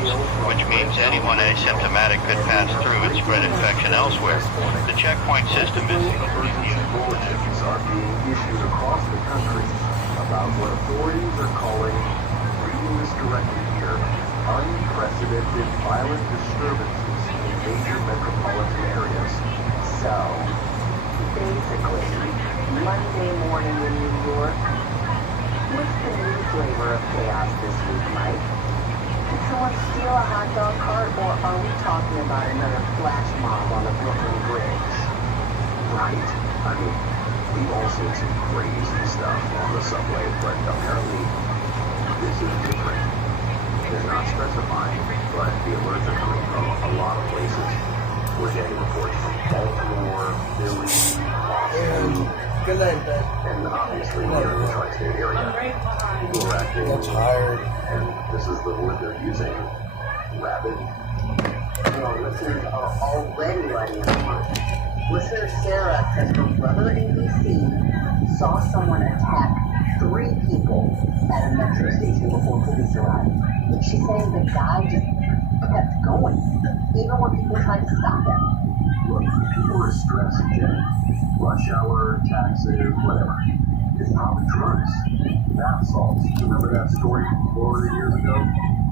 symptoms, which means anyone asymptomatic could pass through and spread infection elsewhere. The checkpoint system is... Bulletins are being issued across the country about what authorities are calling, reading this directly here, unprecedented violent disturbances in major metropolitan areas. So, basically, Monday morning in New York. What's the new flavor of chaos this week, Mike? Did someone steal a hot dog cart, or are we talking about another flash mob on the Brooklyn Bridge? Right. I mean, we've all seen some crazy stuff on the subway, but apparently this is different. They're not specifying, but the alerts are coming from a lot of places. We're getting reports from Baltimore, Philly, Boston, and obviously here in the tri-state area. People are acting tired, and this is the word they're using, rabid. Well, listeners are already letting us know. Listener Sarah says her brother in D.C. saw someone attack 3 people at a metro station before police arrived. And she's saying the guy just kept going, even when people tried to stop him. Look, people are stressed, Jen. Rush hour, taxes, whatever. It's probably drugs. Bath salts. Remember that story from Florida years ago?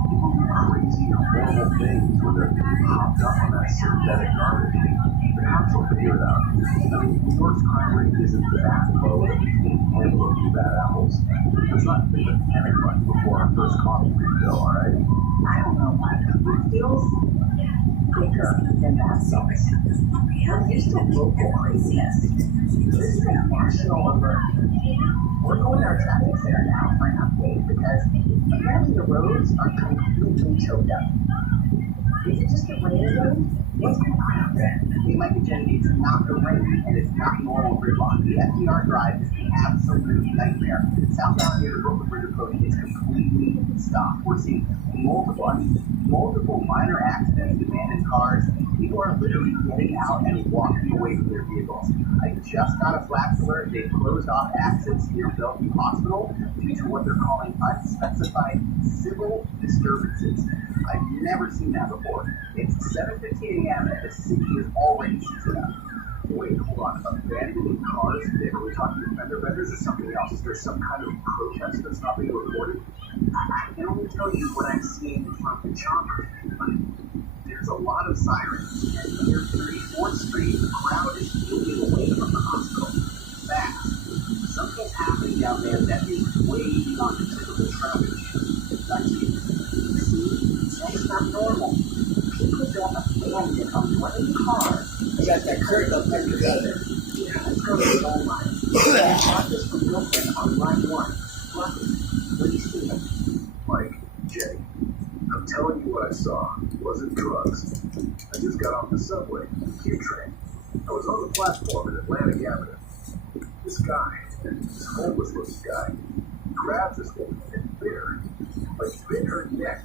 People do crazy, horrible things when they're hopped up on that synthetic garbage. The cops will figure it out. I mean, New York's crime rate isn't that low that we can't handle a few bad apples. Let's not think of panic button before our first coffee bingo, alright? I don't know, Mike. It feels bigger than bath salts. We're used to local craziness. This is a national alert. We're going to our traffic center now for an update because apparently the roads are completely choked up. Is it just the rain again? What's going on out there? We might be Jenny, it's not the rain, and it's not normal gridlock. The FDR Drive is the absolute nightmare. Southbound near the Brooklyn Bridge approach is completely stopped. We're seeing multiple minor accidents, abandoned cars. People are literally getting out and walking away from their vehicles. I just got a flash alert. They've closed off access near Bellevue Hospital due to what they're calling unspecified civil disturbances. I've never seen that before. It's 7:15 a.m. and the city is already seasoned up. Wait, hold on. Abandoning cars? Are we talking fender benders or something else? Is there some kind of protest that's not being reported? I can only tell you what I'm seeing from the chopper. There's a lot of sirens, and near 34th Street, the crowd is moving away from the hospital. Fast. Something's happening down there that is way beyond the typical traffic jam. That's it. See? That's not normal. People don't abandon unwanted cars. I got that curtain up there together. Yeah, let's go to the phone line. I got this from Brooklyn on line 1. Lucky. What do you see? Mike, Jenny, I'm telling you what I saw. It wasn't drugs. I just got off the subway, Q train. I was on the platform at Atlantic Avenue. This guy, this homeless looking guy, grabs this woman and bit her. Like bit her neck.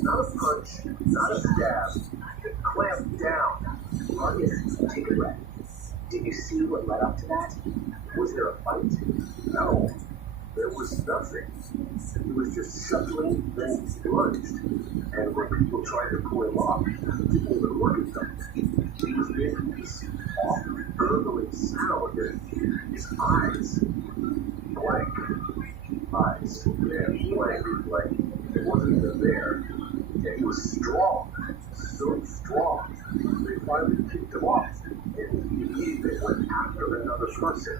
Not a punch, not a stab. Clamped down. Marcus, take a breath. Did you see what led up to that? Was there a fight? No. There was nothing. He was just shuffling, then plunged. And when people tried to pull him off, he didn't even look at them. He was making this awful, gurgling sound, and his eyes, blank. Eyes, and blank, like it wasn't even there. And he was strong, so strong. They finally kicked him off, and they went after another person.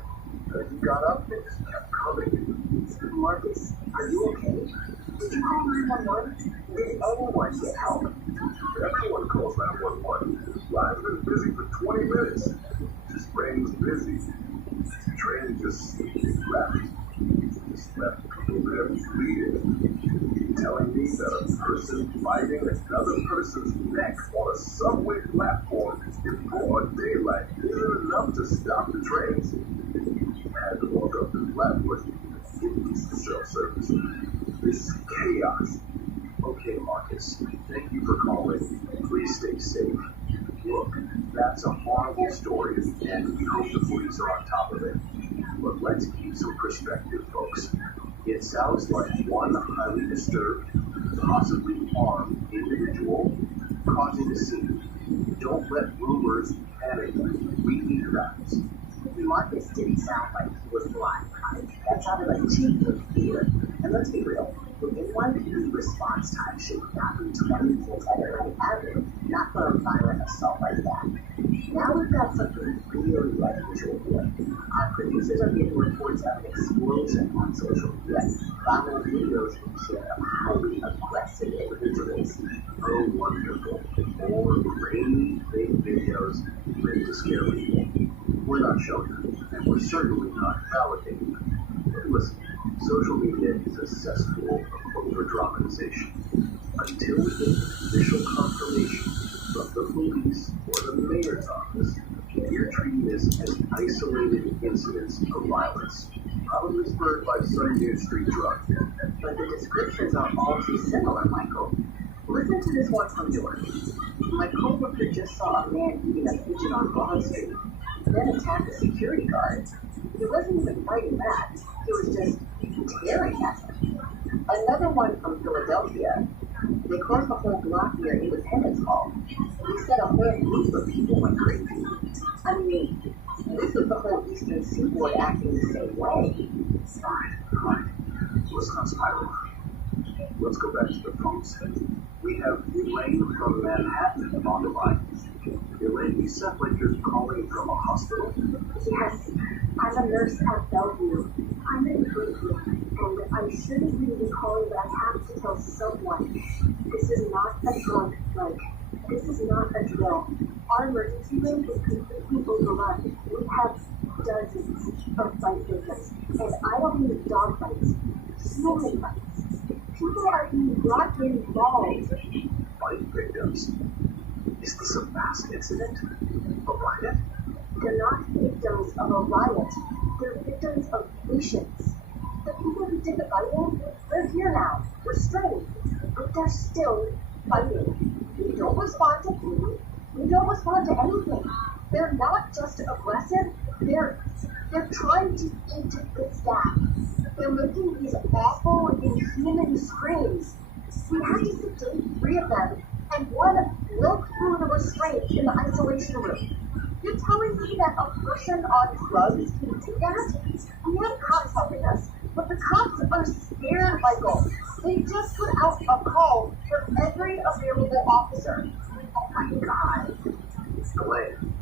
He got up and just kept coming. Marcus, are you okay? Did you call 911? Did anyone get help? Everyone calls 911. Line's been busy for 20 minutes. This train was busy. The train just left. Just left people there bleeding. Telling me that a person biting another person's neck on a subway platform in broad daylight isn't enough to stop the trains. I had to walk up to the platform. Self-service. This is chaos. Okay, Marcus, thank you for calling. Please stay safe. Look, that's a horrible story, and we hope the police are on top of it. But let's keep some perspective, folks. It sounds like one highly disturbed, possibly armed individual causing a scene. Don't let rumors panic you. We need facts. Marcus didn't sound like he was blind. That sounded like cheap fear. And let's be real, the NYPD response time should not be 20 minutes at Atlantic Avenue, not for a violent assault like that. Now we've got something really unusual here. Our producers are getting reports of an explosion on social media. Viral videos being shared of highly aggressive individuals. Oh, wonderful. More grainy, fake videos ready to scare people. We're not showing them, and we're certainly not validating them. But listen, social media is a cesspool of over-dramatization. Until we get official confirmation from the police or the mayor's office, we're treating this as isolated incidents of violence, probably spurred by some new street drug. But the descriptions are all too similar, Michael. Listen to this one from George. My coworker just saw a man eating a pigeon on Broad Street, then attacked a security guard. He wasn't even fighting back. He was just staring at him. Another one from Philadelphia. They crossed the whole block near Independence Hall. He said a whole group of people went crazy. I mean, this is the whole Eastern Seaboard acting the same way. Fine. Let's not spiral. Let's go back to the phones. We have Elaine from Manhattan on the line. Elaine, you sound like you're calling from a hospital. Yes, I'm a nurse at Bellevue. I'm in Brooklyn, and I shouldn't really be calling, but I have to tell someone. This is not a drug like. This is not a drill. Our emergency room is completely overrun. We have dozens of fight victims, and I don't mean dog fights, human fights. People are being brought involved. Fight victims? Is this a mass incident? A riot? They're not victims of a riot. They're victims of patience. The people who did the fighting, they're here now, restrained, but they're still fighting. We don't respond to food. We don't respond to anything. They're not just aggressive. They're trying to eat the staff. They're making these awful, inhuman screams. We had to sedate 3 of them, and one broke through the restraint in the isolation room. You're telling me that a person on drugs can do that? We have cops helping us, but the cops are scared, Michael. They just put out a call for every available officer. Oh my God. Elaine,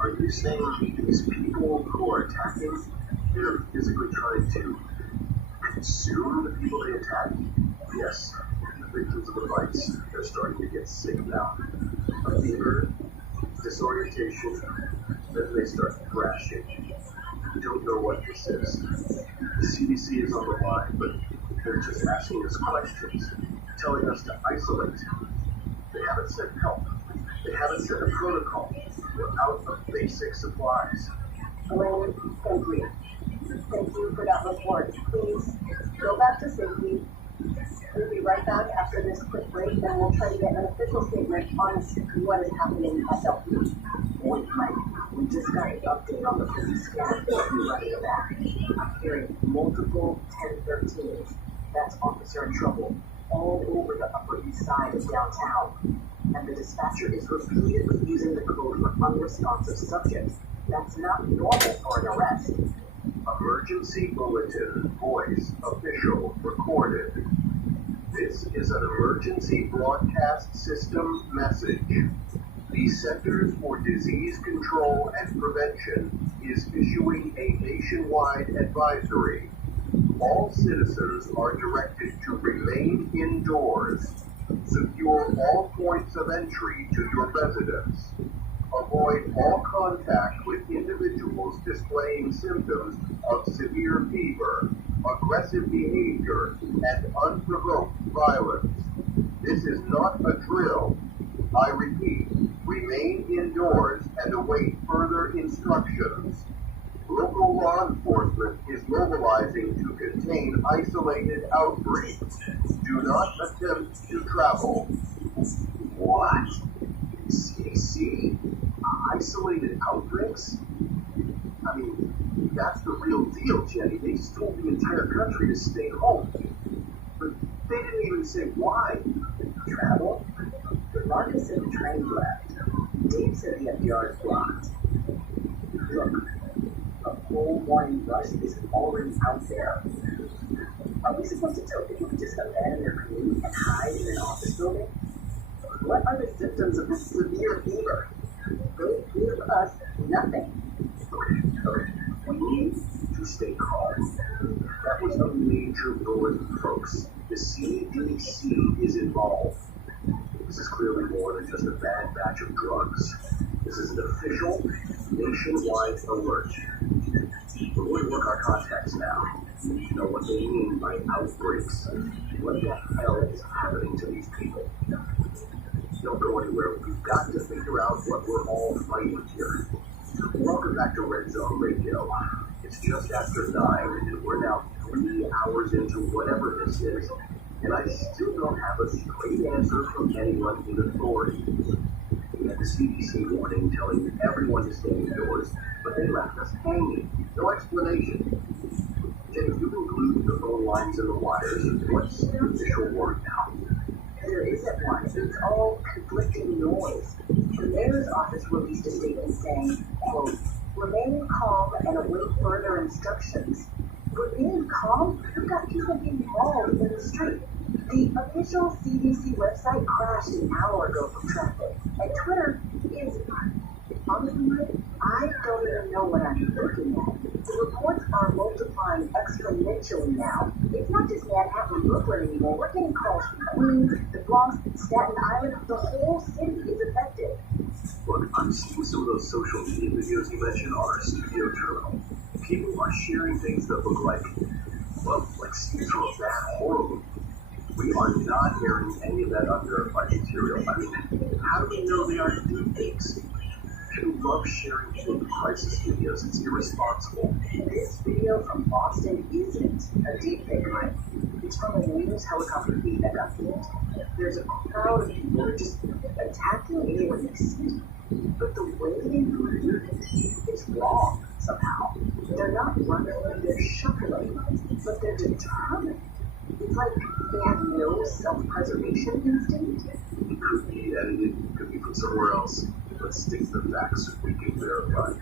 are you saying these people who are attacking, they're physically trying to consume the people they attack? Yes, the victims of the fights, they're starting to get sick now. A fever, disorientation, then they start crashing. We don't know what this is. The CDC is on the line, but they're just asking us questions, telling us to isolate. They haven't said help. They haven't set a protocol. We're out of basic supplies. Elaine, thank you. Thank you for that report. Please go back to safety. We'll be right back after this quick break, then we'll try to get an official statement on what is happening at Bellevue. Wait, Mike, we just got an update on the police scan. Be right back. I'm hearing multiple 1013s. That's officer in trouble all over the Upper East Side of downtown. And the dispatcher is repeatedly using the code for unresponsive subjects. That's not normal for an arrest. Emergency bulletin, voice, official, recorded. This is an emergency broadcast system message. The Centers for Disease Control and Prevention is issuing a nationwide advisory. All citizens are directed to remain indoors. Secure all points of entry to your residence. Avoid all contact with individuals displaying symptoms of severe fever, aggressive behavior, and unprovoked violence. This is not a drill. I repeat, remain indoors and await further instructions. Local law enforcement is mobilizing to contain isolated outbreaks. Do not attempt to travel. What? CDC? Isolated outbreaks? I mean, that's the real deal, Jenny. They just told the entire country to stay home. But They didn't even say why. Travel? Marcus said the train left. Dave said the FDR is blocked. Look, a full morning rush is already out there. Are we supposed to tell people to just abandon their commute and hide in an office building? What are the symptoms of this severe fever? They give us nothing. Okay. We need to stay calm. That was a major bulletin, folks. The CDC is involved. This is clearly more than just a bad batch of drugs. This is an official, nationwide alert. We're going to work our contacts now. We need to know what they mean by outbreaks. What the hell is happening to these people? Don't go anywhere. We've got to figure out what we're all fighting here. Welcome back to Red Zone Radio. It's just after 9, and we're now 3 hours into whatever this is, and I still don't have a straight answer from anyone in authority. We had the CDC warning telling everyone to stay indoors, but they left us hanging. No explanation. Jay, if you include the phone lines and the wires, what's the official word now? There isn't one. It's all conflicting noise. The mayor's office released a statement saying, quote, remain calm and await further instructions. Remain calm? We've got people being mauled in the street. The official CDC website crashed an hour ago from traffic, and Twitter is, honestly, Mike, I don't even know what I'm looking at. The reports are multiplying exponentially now. It's not just Manhattan, Brooklyn anymore. We're getting calls from Queens, the Bronx, Staten Island. The whole city is affected. Look, I'm seeing some of those social media videos you mentioned on our studio terminal. People are sharing things that look like, well, like scenes from a bad horror movie. We are not airing any of that unverified material. I mean, how do we know they aren't deepfakes? People love sharing fake crisis videos. It's irresponsible. This video from Boston isn't a deepfake, right? It's from a news helicopter feed that got filmed. There's a crowd of people just attacking anyone they see. But the way they move is wrong somehow. They're not running, they're shuffling, but they're determined. It's like they have no self-preservation instinct. It could be edited, it could be from somewhere else. Let's stick to the facts so we can verify.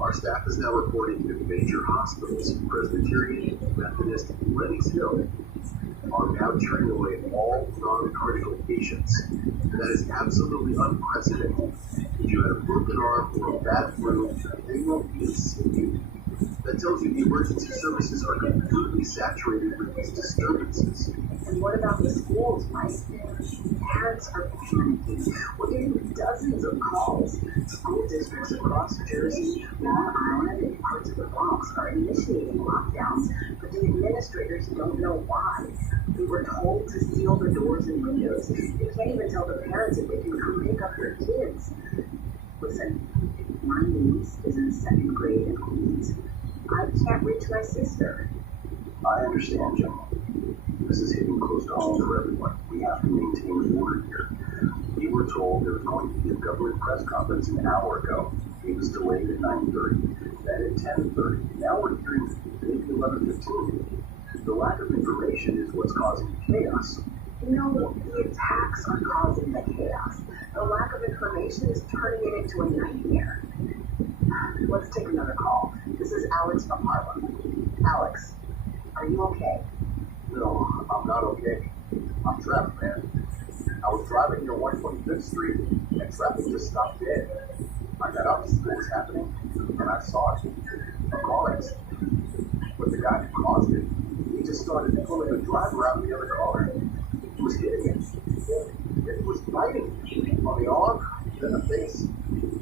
Our staff is now reporting that major hospitals, Presbyterian, Methodist, and Lenox Hill, are now turning away all non-critical patients. And that is absolutely unprecedented. If you had a broken arm or a bad flu, they won't even see you. That tells you the emergency services are completely saturated with these disturbances. And what about the schools, Mike? Parents are panicking. We're getting dozens of calls. School districts across Jersey, Long Island, and parts of the Bronx are initiating lockdowns, but the administrators don't know why. We were told to seal the doors and windows. They can't even tell the parents if they can come pick up their kids. Listen, my niece is in 2nd grade in Queens. I can't reach my sister. I understand, Jim. This is hitting close to home for everyone. We have to maintain order here. We were told there was going to be a government press conference an hour ago. It was delayed at 9:30, then at 10:30. Now we're hearing maybe 11:15. The lack of information is what's causing chaos. No, the attacks are causing the chaos. The lack of information is turning it into a nightmare. Let's take another call. This is Alex from Harlem. Alex, are you okay? No, I'm not okay. I'm trapped, man. I was driving near 125th Street, and traffic just stopped dead. I got out to see what was happening, and I saw it. A car accident. But the guy who caused it, he just started pulling the driver out of the other car. He was hitting him. He was biting him on the arm, then the face.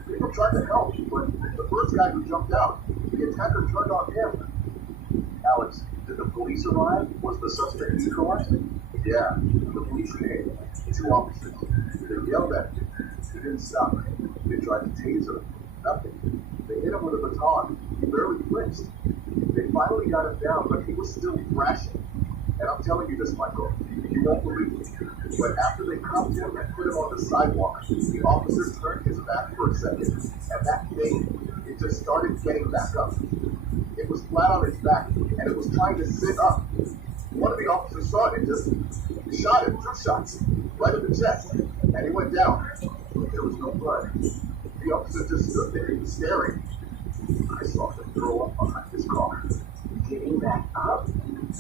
People tried to help, but the first guy who jumped out, the attacker turned on him. Alex, did the police arrive? Was the suspect neutralized? Yeah, the police came. 2 officers. They yelled at him. He didn't stop. They tried to tase him. Nothing. They hit him with a baton. He barely flinched. They finally got him down, but he was still thrashing. And I'm telling you this, Michael, you won't believe me. But after they cuffed him and put him on the sidewalk, the officer turned his back for a second, and that thing, it just started getting back up. It was flat on its back, and it was trying to sit up. One of the officers saw it and just shot him, 2 shots, right in the chest, and he went down. There was no blood. The officer just stood there, he was staring. I saw him throw up behind his car. Getting back up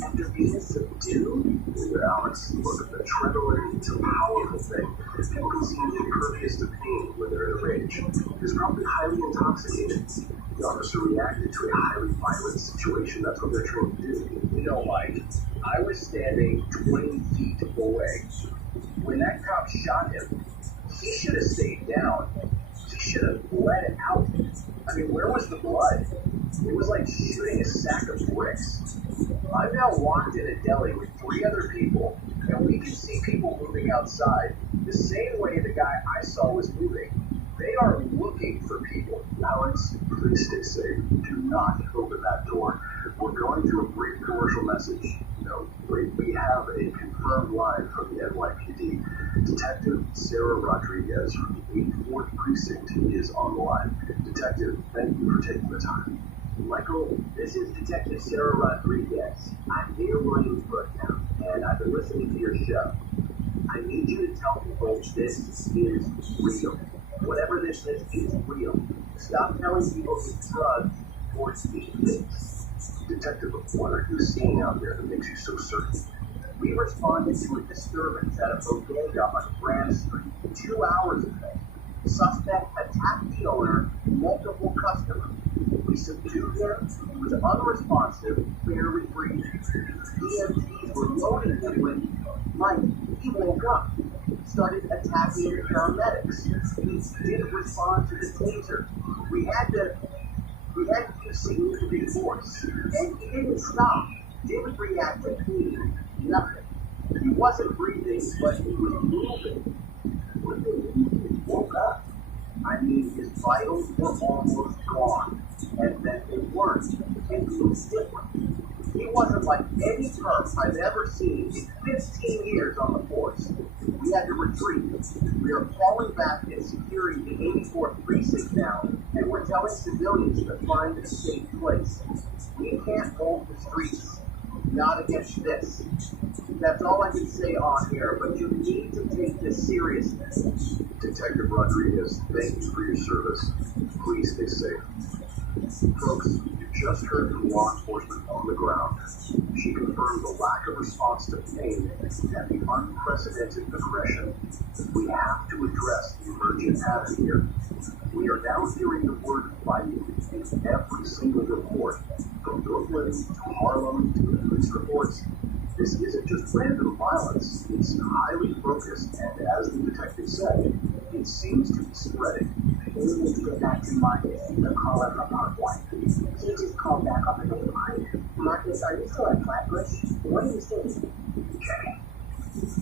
after being subdued? Yeah, Alex, look, the adrenaline is a powerful thing. People can seem impervious to pain when they're in a rage. He's probably highly intoxicated. The officer reacted to a highly violent situation. That's what they're trained to do. You know, Mike, I was standing 20 feet away. When that cop shot him, he should have stayed down. He should have bled it out. I mean, where was the blood? It was like shooting a sack of bricks. I've now walked in a deli with 3 other people, and we can see people moving outside the same way the guy I saw was moving. They are looking for people. Alex, please stay safe. Do not open that door. We're going to a brief commercial message. No, we have a confirmed line from the NYPD. Detective Sarah Rodriguez from the 84th Precinct is on the line. Detective, thank you for taking the time. Michael, this is Detective Sarah Rodriguez. I'm near Williamsburg now, and I've been listening to your show. I need you to tell people this is real. Whatever this is, it's real. Stop telling people it's drugs or it's being fixed. Detective, what are you seeing out there that makes you so certain? We responded to a disturbance at a bodega on Grand Street 2 hours ago. The suspect attacked the owner and multiple customers. We subdued him. He was unresponsive, barely breathing. EMTs were loading him when, he woke up. Started attacking the paramedics. He didn't respond to the taser. We had to use significant force. And he didn't stop. Didn't react to pain. Nothing. He wasn't breathing, but he was moving. He woke up. I mean, his vitals were almost gone. And then they weren't. And he was different. He wasn't like any perp I've ever seen in 15 years on the force. We had to retreat. We are falling back in security the 84th Precinct now, and we're telling civilians to find a safe place. We can't hold the streets. Not against this. That's all I can say on here, but you need to take this seriously. Detective Rodriguez, thank you for your service. Please stay safe. Folks, you just heard from law enforcement on the ground. She confirmed the lack of response to pain and the unprecedented aggression. We have to address the emergent pattern here. We are now hearing the word fighting in every single report, from Brooklyn to Harlem to the police reports. This isn't just random violence. It's highly focused, and as the detective said, it seems to be spreading. We need to get back to Marcus. The caller from Park One. He just called back on the main line. Marcus, are you still at Flatbush? What are you saying? Kenny,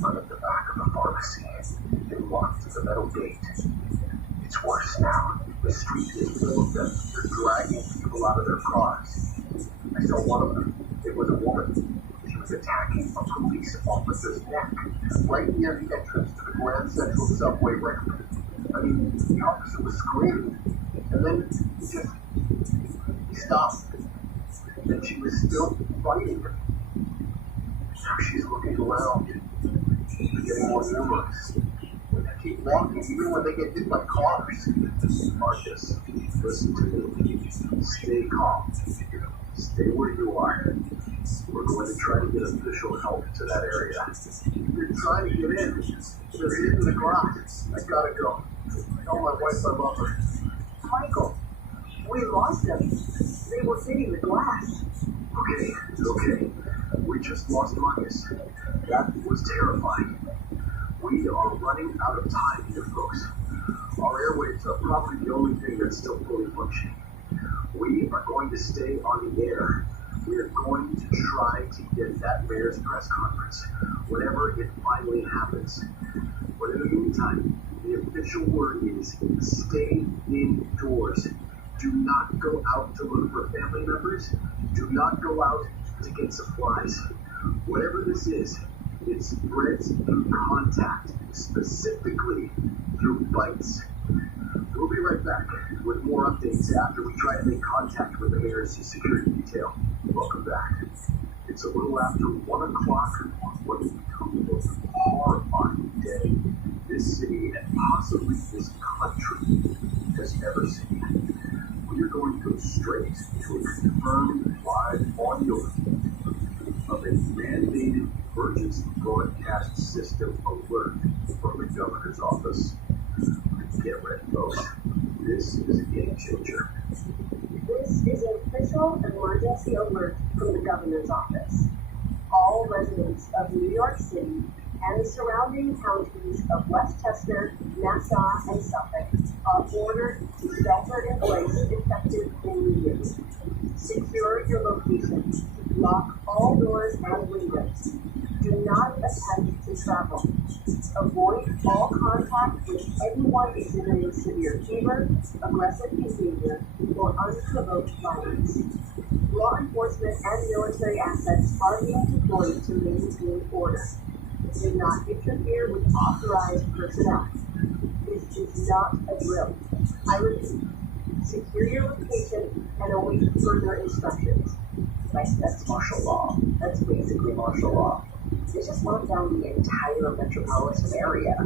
I'm at the back of the pharmacy. They're locked to the metal gate. It's worse now. The street is full of them. They're dragging people out of their cars. I saw one of them. It was a woman. She was attacking a police officer's neck right near the entrance to the Grand Central subway ramp. I mean, the officer was screaming, and then he stopped, and she was still fighting him. Now she's looking around, getting more numerous. They keep walking, even when they get hit by cars. Marcus, listen to me. Stay calm. Stay where you are. We're going to try to get official help to that area. They're trying to get in. They're hitting the garage. I gotta go. Tell my wife I love her. Michael, we lost them. They were hitting the glass. Okay. We just lost Marcus. That was terrifying. We are running out of time here, folks. Our airwaves are probably the only thing that's still fully functioning. We are going to stay on the air. We are going to try to get that mayor's press conference whenever it finally happens. But in the meantime, the official word is stay indoors. Do not go out to look for family members. Do not go out to get supplies. Whatever this is, it spreads through contact, specifically through bites. We'll be right back with more updates after we try to make contact with the mayor's security detail. Welcome back. It's a little after 1 o'clock on what has become the most horrifying day this city and possibly this country has ever seen. We are going to go straight to a confirmed live audio feed of a mandated emergency broadcast system alert from the governor's office. Get ready, folks. This is a game changer. This is an official emergency alert from the governor's office. All residents of New York City and the surrounding counties of Westchester, Nassau, and Suffolk are ordered to shelter in place effective immediately. Secure your location. Lock all doors and windows. Do not attempt to travel. Avoid all contact with anyone exhibiting severe fever, aggressive behavior, or unprovoked violence. Law enforcement and military assets are being deployed to maintain order. Do not interfere with authorized personnel. This is not a drill. I repeat, secure your location and await further instructions. That's martial law. That's basically martial law. They just locked down the entire metropolitan area.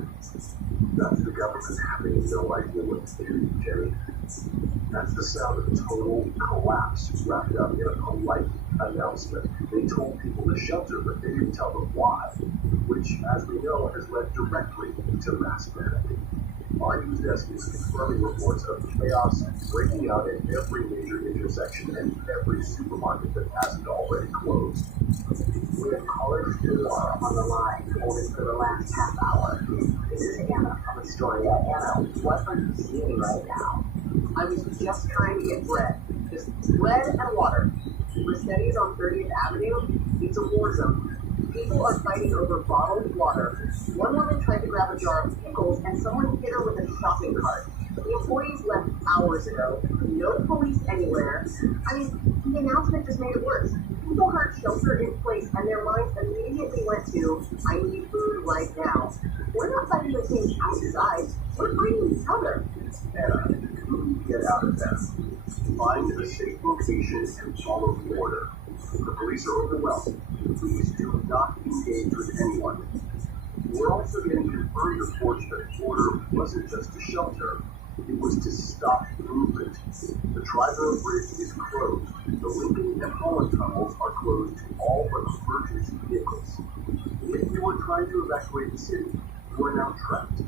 That's the government having no idea what to do, Jerry. That's the sound of total collapse wrapped up in a polite announcement. They told people to shelter, but they didn't tell them why, which, as we know, has led directly to mass panic. Our news desk is confirming reports of chaos breaking out at every major intersection and every supermarket that hasn't already closed. We have callers who are on the line only for the last half hour. This is Anna from Astoria. Anna, what are you seeing right now? I was just trying to get bread. Just bread and water. Rossetti's on 30th Avenue. It's a war zone. People are fighting over bottled water. One woman tried to grab a jar of pickles and someone hit her with a shopping cart. The employees left hours ago. No police anywhere. I mean, the announcement just made it worse. People heard shelter in place and their minds immediately went to, I need food right now. We're not fighting the things outside. We're fighting each other. Anna, get out of there. Find a safe location and follow the order. The police are overwhelmed. Please do not engage with anyone. We're also getting confirmed reports that the order wasn't just to shelter, it was to stop movement. The Triborough Bridge is closed. The Lincoln and Holland tunnels are closed to all but emergency vehicles. If you were trying to evacuate the city, you are now trapped.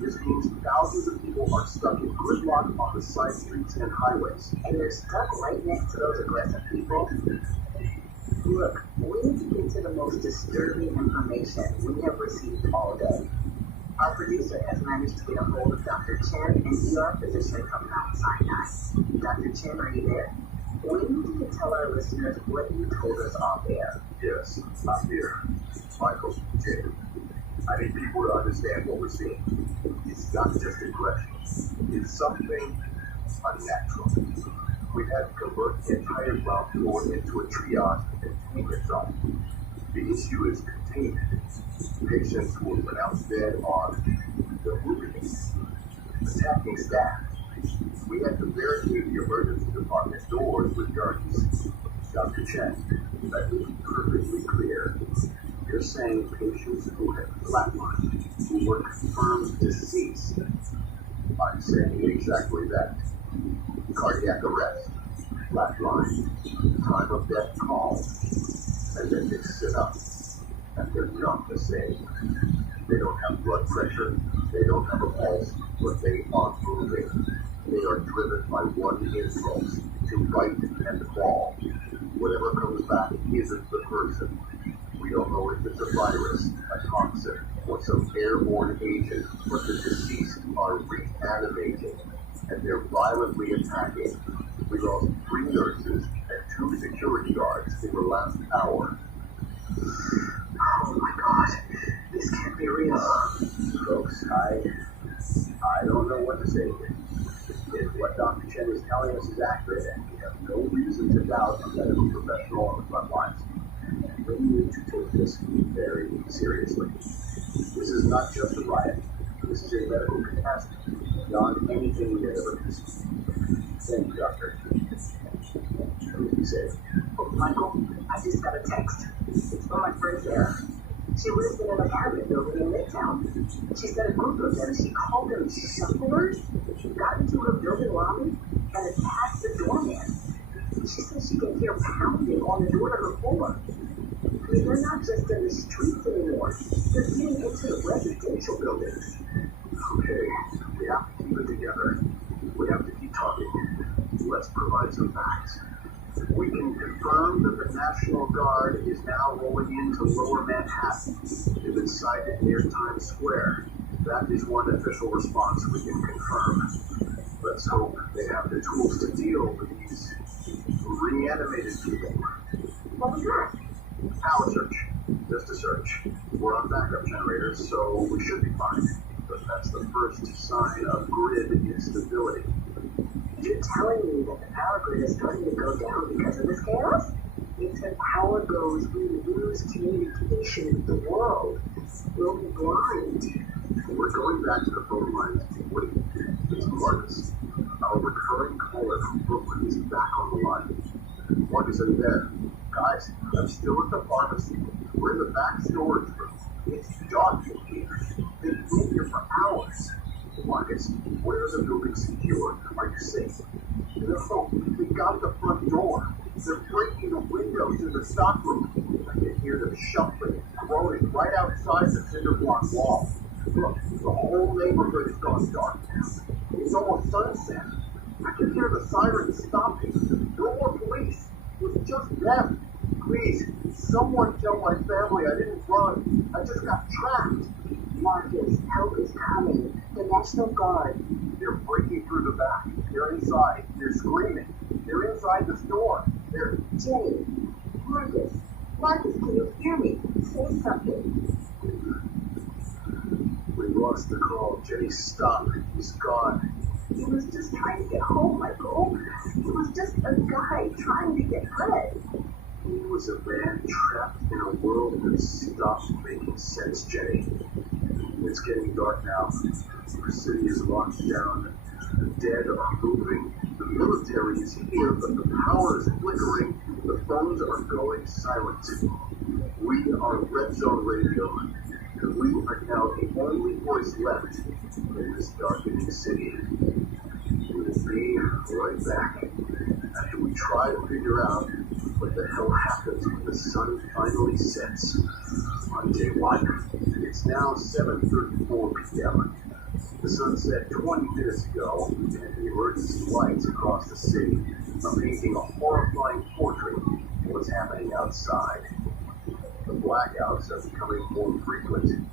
This means thousands of people are stuck in gridlock on the side streets and highways. And they're stuck right next to those aggressive people. Look, we need to get to the most disturbing information we have received all day. Our producer has managed to get a hold of Dr. Chen, an ER physician from Mount Sinai. Dr. Chen, are you there? We need you to tell our listeners what you told us off air. Yes, I'm here. Michael, Jacob. I need people to understand what we're seeing. It's not just aggression. It's something unnatural. We've had to convert the entire ground floor into a triage and containment zone. The issue is containment. Patients who were pronounced dead are the roofing, attacking staff. We had to barricade the emergency department doors with guards. Dr. Chen, let me be perfectly clear. You're saying patients who have flatlined, who were confirmed deceased. I'm saying exactly that. Cardiac arrest, flatline, time of death called, and then they sit up. And they're not the same. They don't have blood pressure, they don't have a pulse, but they are moving. They are driven by one impulse, to fight and crawl. Whatever comes back isn't the person. We don't know if it's a virus, a toxin, or some airborne agent, but the deceased are reanimating, and they're violently attacking. We lost 3 nurses and 2 security guards in the last hour. Oh my God, this can't be real. Folks, I don't know what to say here. If what Dr. Chen is telling us is accurate, and we have no reason to doubt a medical professional on the front lines, we need to take this very seriously. This is not just a riot. This is a medical catastrophe beyond anything we have ever conceived. Thank you, Doctor. Please be safe. Oh, Michael, I just got a text. It's from my friend Sarah. She lives in an apartment building in Midtown. She said a group of them, she called them shufflers, got into her building lobby and attacked the doorman. She says she can hear pounding on the door to her floor. I mean, they're not just in the streets anymore. They're getting into the residential buildings. Okay, we have to keep it together. We have to keep talking. Let's provide some facts. We can confirm that the National Guard is now rolling into Lower Manhattan. They've been sighted near Times Square. That is one official response we can confirm. Let's hope they have the tools to deal with these reanimated people. What was that? Power search. Just a search. We're on backup generators, so we should be fine. But that's the first sign of grid instability. You're telling me that the power grid is starting to go down because of this chaos? If the power goes, we lose communication with the world. We'll be blind. We're going back to the phone lines. Wait, it's Marcus. Our recurring caller from Brooklyn is back on the line. Marcus, are you there? Guys, I'm still at the pharmacy. We're in the back storage room. It's dark in here. They've been here for hours. Marcus, where is the building secure? Are you safe? No, we got the front door. They're breaking the windows in the stockroom. I can hear them shuffling, groaning right outside the cinder block wall. Look, the whole neighborhood is gone dark now. It's almost sunset. I can hear the sirens stopping. No more police. It's just them. Please, someone tell my family I didn't run. I just got trapped. Marcus, help is coming. The National Guard. They're breaking through the back. They're inside. They're screaming. They're inside the store. They're... Jenny. Marcus. Marcus, can you hear me? Say something. We lost the call. Jenny, stop. He's gone. He was just trying to get home, Michael. He was just a guy trying to get bread. He was a man trapped in a world that stopped making sense, Jenny. It's getting dark now. Our city is locked down. The dead are moving. The military is here, but the power is flickering. The phones are going silent. We are Red Zone Radio, and we are now the only voice left in this darkening city. We will be right back after we try to figure out what the hell happens when the sun finally sets on day one. It's now 7:34 p.m. The sun set 20 minutes ago, and the emergency lights across the city are painting a horrifying portrait of what's happening outside. The blackouts are becoming more frequent.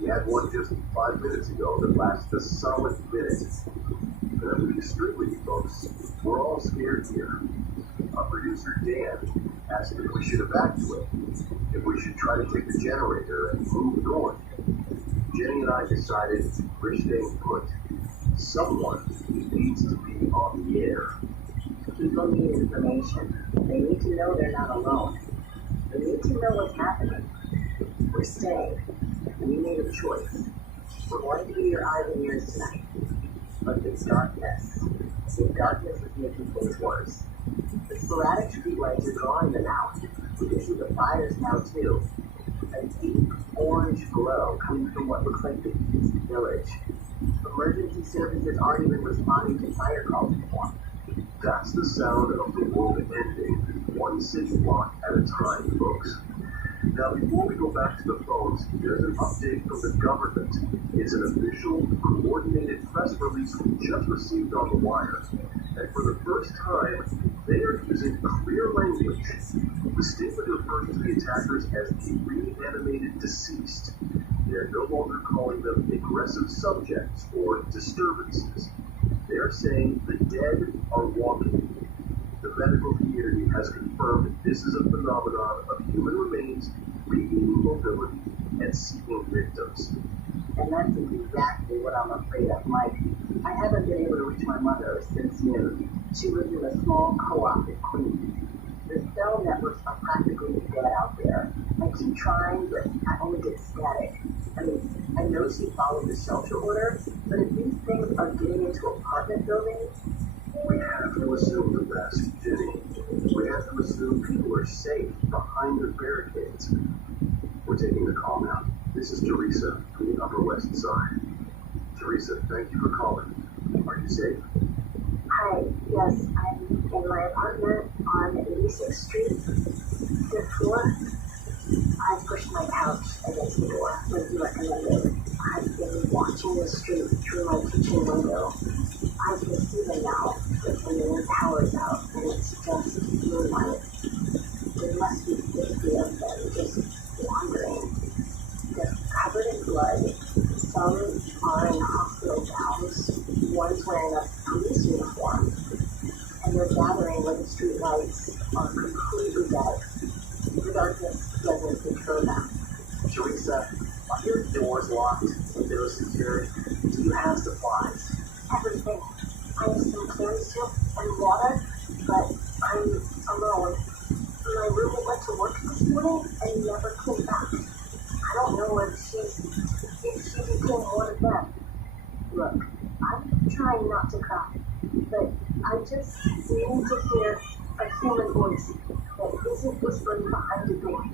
We had one just 5 minutes ago that lasted a solid minute. But I'm being straight with you folks. We're all scared here. Our producer Dan asked if we should evacuate, if we should try to take the generator and move north. Jenny and I decided we're staying put. Someone needs to be on the air. People need information. They need to know they're not alone. They need to know what's happening. We're staying. We made a choice. We're going to be your eyes and ears tonight. But it's darkness. The darkness is making things worse. The sporadic streetlights are drawing them out. We can see the fires now too. A deep orange glow coming from what looks like the East Village. Emergency services aren't even responding to fire calls anymore. That's the sound of the world ending, one city block at a time, folks. Now, before we go back to the phones, there's an update from the government. It's an official, coordinated press release we just received on the wire. And for the first time, they are using clear language. The statement refers to the attackers as the reanimated deceased. They're no longer calling them aggressive subjects or disturbances. They're saying the dead are walking. The medical community has confirmed this is a phenomenon of human remains regaining mobility and seeking victims. And that's exactly what I'm afraid of, Mike. I haven't been able to reach my mother since noon. She lives in a small co-op in Queens. The cell networks are practically dead out there. I keep trying, but I only get static. I mean, I know she followed the shelter order, but if these things are getting into apartment buildings, We have to assume the best, Jenny. We have to assume people are safe behind the barricades. We're taking the call now. This is Teresa from the Upper West Side. Teresa, thank you for calling. Are you safe? Hi, yes, I'm in my apartment on 86th Street, fifth floor. I pushed my couch against the door when you recommended. I've been watching the street through my kitchen window. I can see them now, but the main power's out, and it's just moonlight. There must be 50 of them just wandering. They're covered in blood. Some are in hospital gowns. One's wearing a police uniform. And they're gathering where the street lights are completely dead. The darkness doesn't control them. Teresa, are your doors locked? Windows secured? Do you have supplies? Everything. I have some canned soup and water, but I'm alone. My roommate went to work this morning and never came back. I don't know if she became one of them. Look, I'm trying not to cry, but I just need to hear a human voice that isn't whispering behind the door.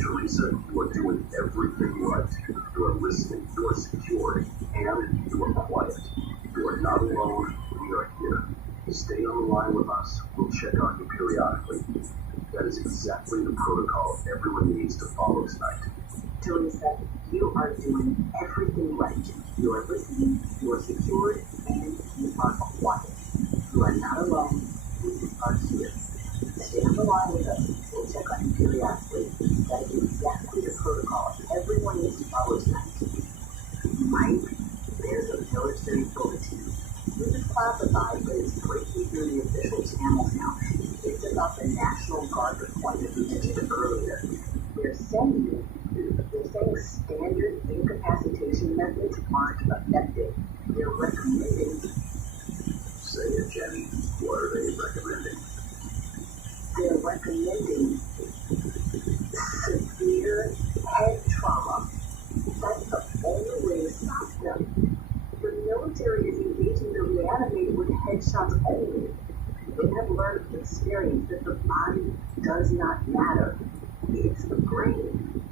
Teresa, you are doing everything right. You are listening, you are secured, and you are quiet. You are not alone. We are here. Stay on the line with us. We'll check on you periodically. That is exactly the protocol everyone needs to follow tonight. Teresa, you are doing everything right. You are listening, you are secured, and you are quiet. You are not alone. We are here. Stay on the line with us. We'll check on you periodically. That is exactly the protocol everyone needs to follow tonight. Mike, there's a military bulletin. This is classified, but it's breaking through the official channels now. It's about the National Guard deployment we mentioned earlier. They're saying standard incapacitation methods aren't effective. They're recommending. Say it, Jenny. What are they recommending? They're recommending severe head trauma. That's the only way to stop them. The military is engaging the reanimated with headshots only. They have learned from experience that the body does not matter. It's the brain.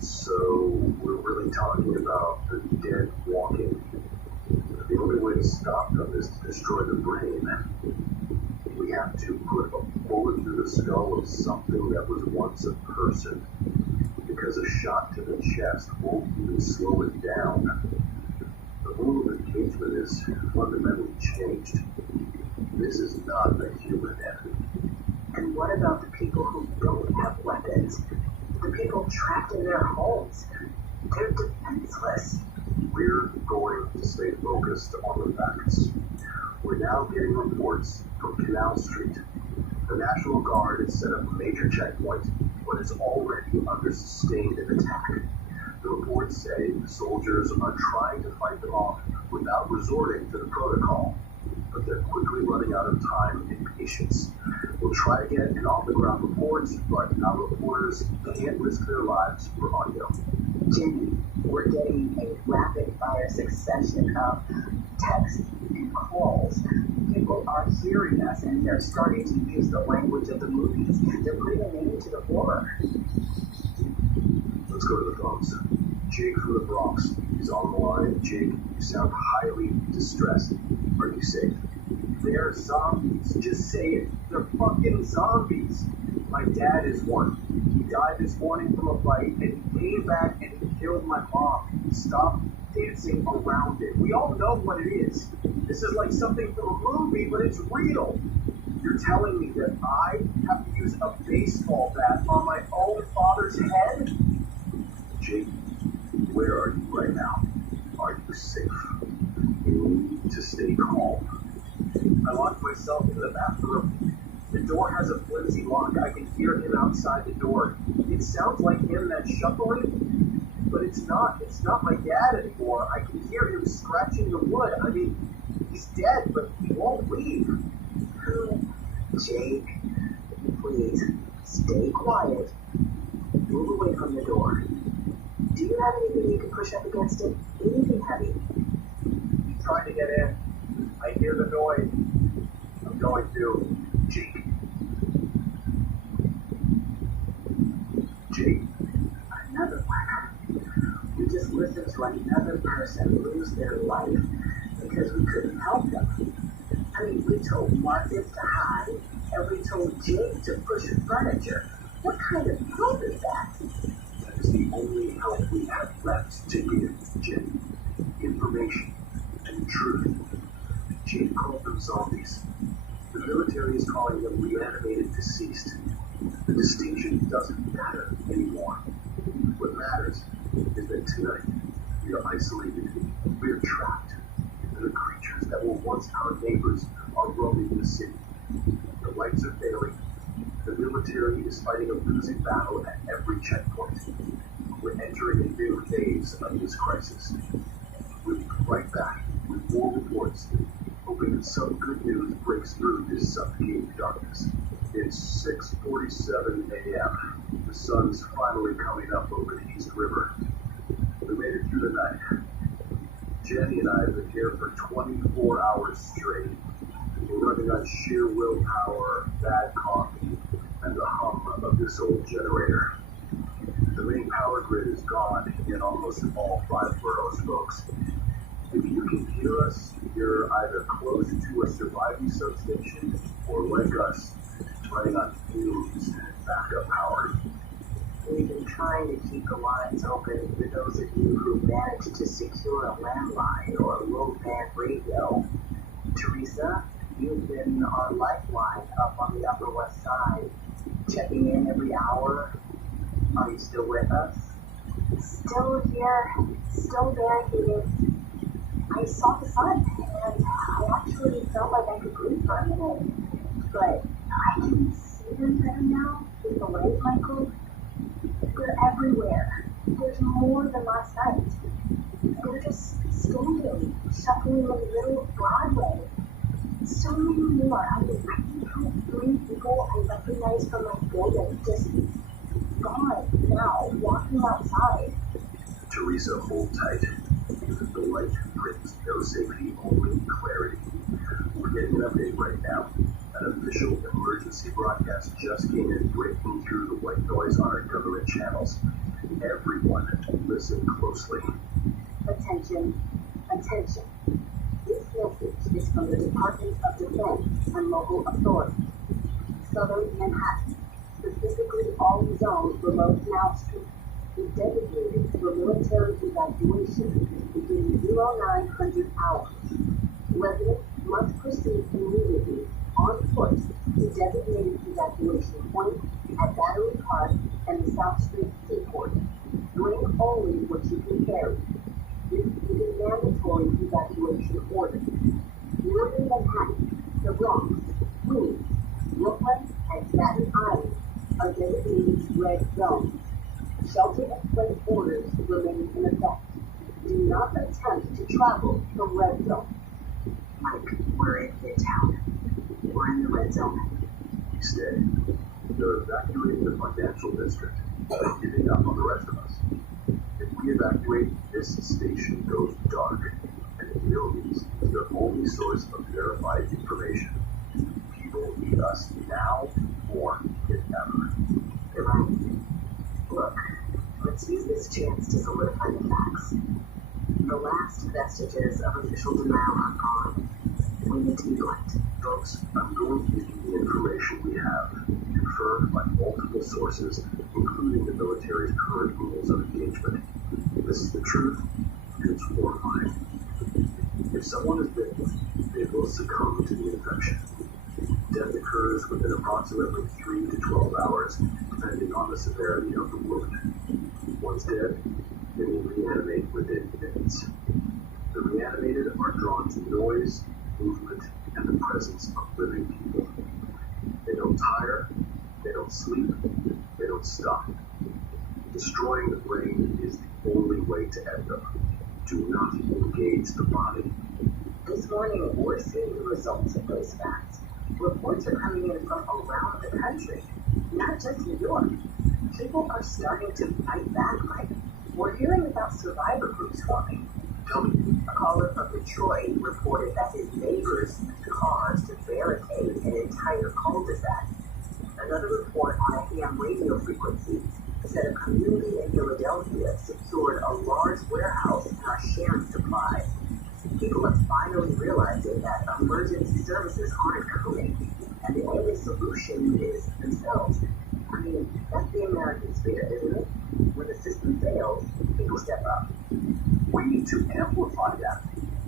So, we're really talking about the dead walking. The only way to stop them is to destroy the brain. We have to put a bullet through the skull of something that was once a person, because a shot to the chest won't even slow it down. The rule of engagement is fundamentally changed. This is not a human enemy. And what about the people who don't have weapons? The people trapped in their homes? They're defenseless. We're going to stay focused on the facts. We're now getting reports from Canal Street. The National Guard has set up a major checkpoint, but is already under sustained attack. The reports say the soldiers are trying to fight them off without resorting to the protocol, but they're quickly running out of time and patience. We'll try to get an on-the-ground report, but our reporters can't risk their lives for audio. Jenny, we're getting a rapid-fire succession of texts and calls. People are hearing us, and they're starting to use the language of the movies. They're putting a name to the horror. Let's go to the phones. Jake from the Bronx is on the line. Jake, you sound highly distressed. Are you safe? They're zombies. Just say it. They're fucking zombies. My dad is one. He died this morning from a fight, and he came back and he killed my mom. Stop dancing around it. We all know what it is. This is like something from a movie, but it's real. You're telling me that I have to use a baseball bat on my own father's head? Jake, where are you right now? Are you safe? You need to stay calm. I locked myself in the bathroom. The door has a flimsy lock. I can hear him outside the door. It sounds like him that's shuffling, but it's not. It's not my dad anymore. I can hear him scratching the wood. I mean, he's dead, but he won't leave. Jake, please, stay quiet. Move away from the door. Do you have anything you can push up against it? Anything heavy? He's trying to get in. I hear the noise. Jake. Jake? Another one. We just listened to another person lose their life because we couldn't help them. I mean, we told Marcus to hide, and we told Jake to push furniture. What kind of help is that? That is the only help we have left to give, Jake. Information and truth. Jake called them zombies. The military is calling them reanimated deceased. The distinction doesn't matter anymore. What matters is that tonight we are isolated, we are trapped, and the creatures that were once our neighbors are roaming the city. The lights are failing. The military is fighting a losing battle at every checkpoint. We're entering a new phase of this crisis. We'll be right back with more reports, hoping that some good news breaks through this suffocating darkness. It's 6:47 a.m. The sun's finally coming up over the East River. We made it through the night. Jenny and I have been here for 24 hours straight. We're running on sheer willpower, bad coffee, and the hum of this old generator. The main power grid is gone in almost all 5 boroughs, folks. If you can hear us, you're either close to a surviving substation or like us, running on fumes and backup power. We've been trying to keep the lines open for those of you who managed to secure a landline or a low-band radio. Teresa, you've been our lifeline up on the Upper West Side, checking in every hour. Are you still with us? Still here, still barricaded. I saw the sun, and I actually felt like I could breathe for a minute. But I can see them better now with the light, Michael. They're everywhere. There's more than last night. They're just standing, shuffling in the middle of Broadway. So many more. I can count 3 people I recognize from my building just gone now, walking outside. Teresa, hold tight. The light brings no safety, only clarity. We're getting an update right now. An official emergency broadcast just came in, breaking through the white noise on our government channels. Everyone, listen closely. Attention, attention. This message is from the Department of Defense and local authorities. Southern Manhattan, specifically all zones below Canal Street, is designated for military evacuation within 0900 hours. Residents must proceed immediately on foot to designated evacuation points at Battery Park and the South Street Seaport. Bring only what you can carry. This is a mandatory evacuation order. Northern Manhattan, the Bronx, Queens, Brooklyn, and Staten Island are designated red zones. Shelter-in-place orders remain in effect. Do not attempt to travel from red zone. Mike, we're in Midtown. We're in the red zone. Stay. They're evacuating the financial district, but giving up on the rest of us. If we evacuate, this station goes dark, and Millies is their only source of verified information. People need us now more than ever. You're right. Look, let's use this chance to solidify the facts. The last vestiges of official denial are gone. We need to be blunt. Folks, I'm going to give you the information we have, confirmed by multiple sources, including the military's current rules of engagement. This is the truth, and it's horrifying. If someone is bitten, they will succumb to the infection. Death occurs within approximately 3 to 12 hours, depending on the severity of the wound. Once dead, they will reanimate within minutes. The reanimated are drawn to noise, movement, and the presence of living people. They don't tire, they don't sleep, they don't stop. Destroying the brain is the only way to end them. Do not engage the body. This morning, we're seeing the results of those facts. Reports are coming in from around the country, not just New York. People are starting to fight back, Mike. We're hearing about survivor groups forming. Tell me, A caller from the Detroit reported that his neighbors used cars to barricade an entire cul-de-sac. Another report on a ham radio frequency said a community in Philadelphia secured a large warehouse and are sharing supplies. People are finally realizing that emergency services aren't coming, and the only solution is themselves. I mean, that's the American spirit, isn't it? When the system fails, people step up. We need to amplify that.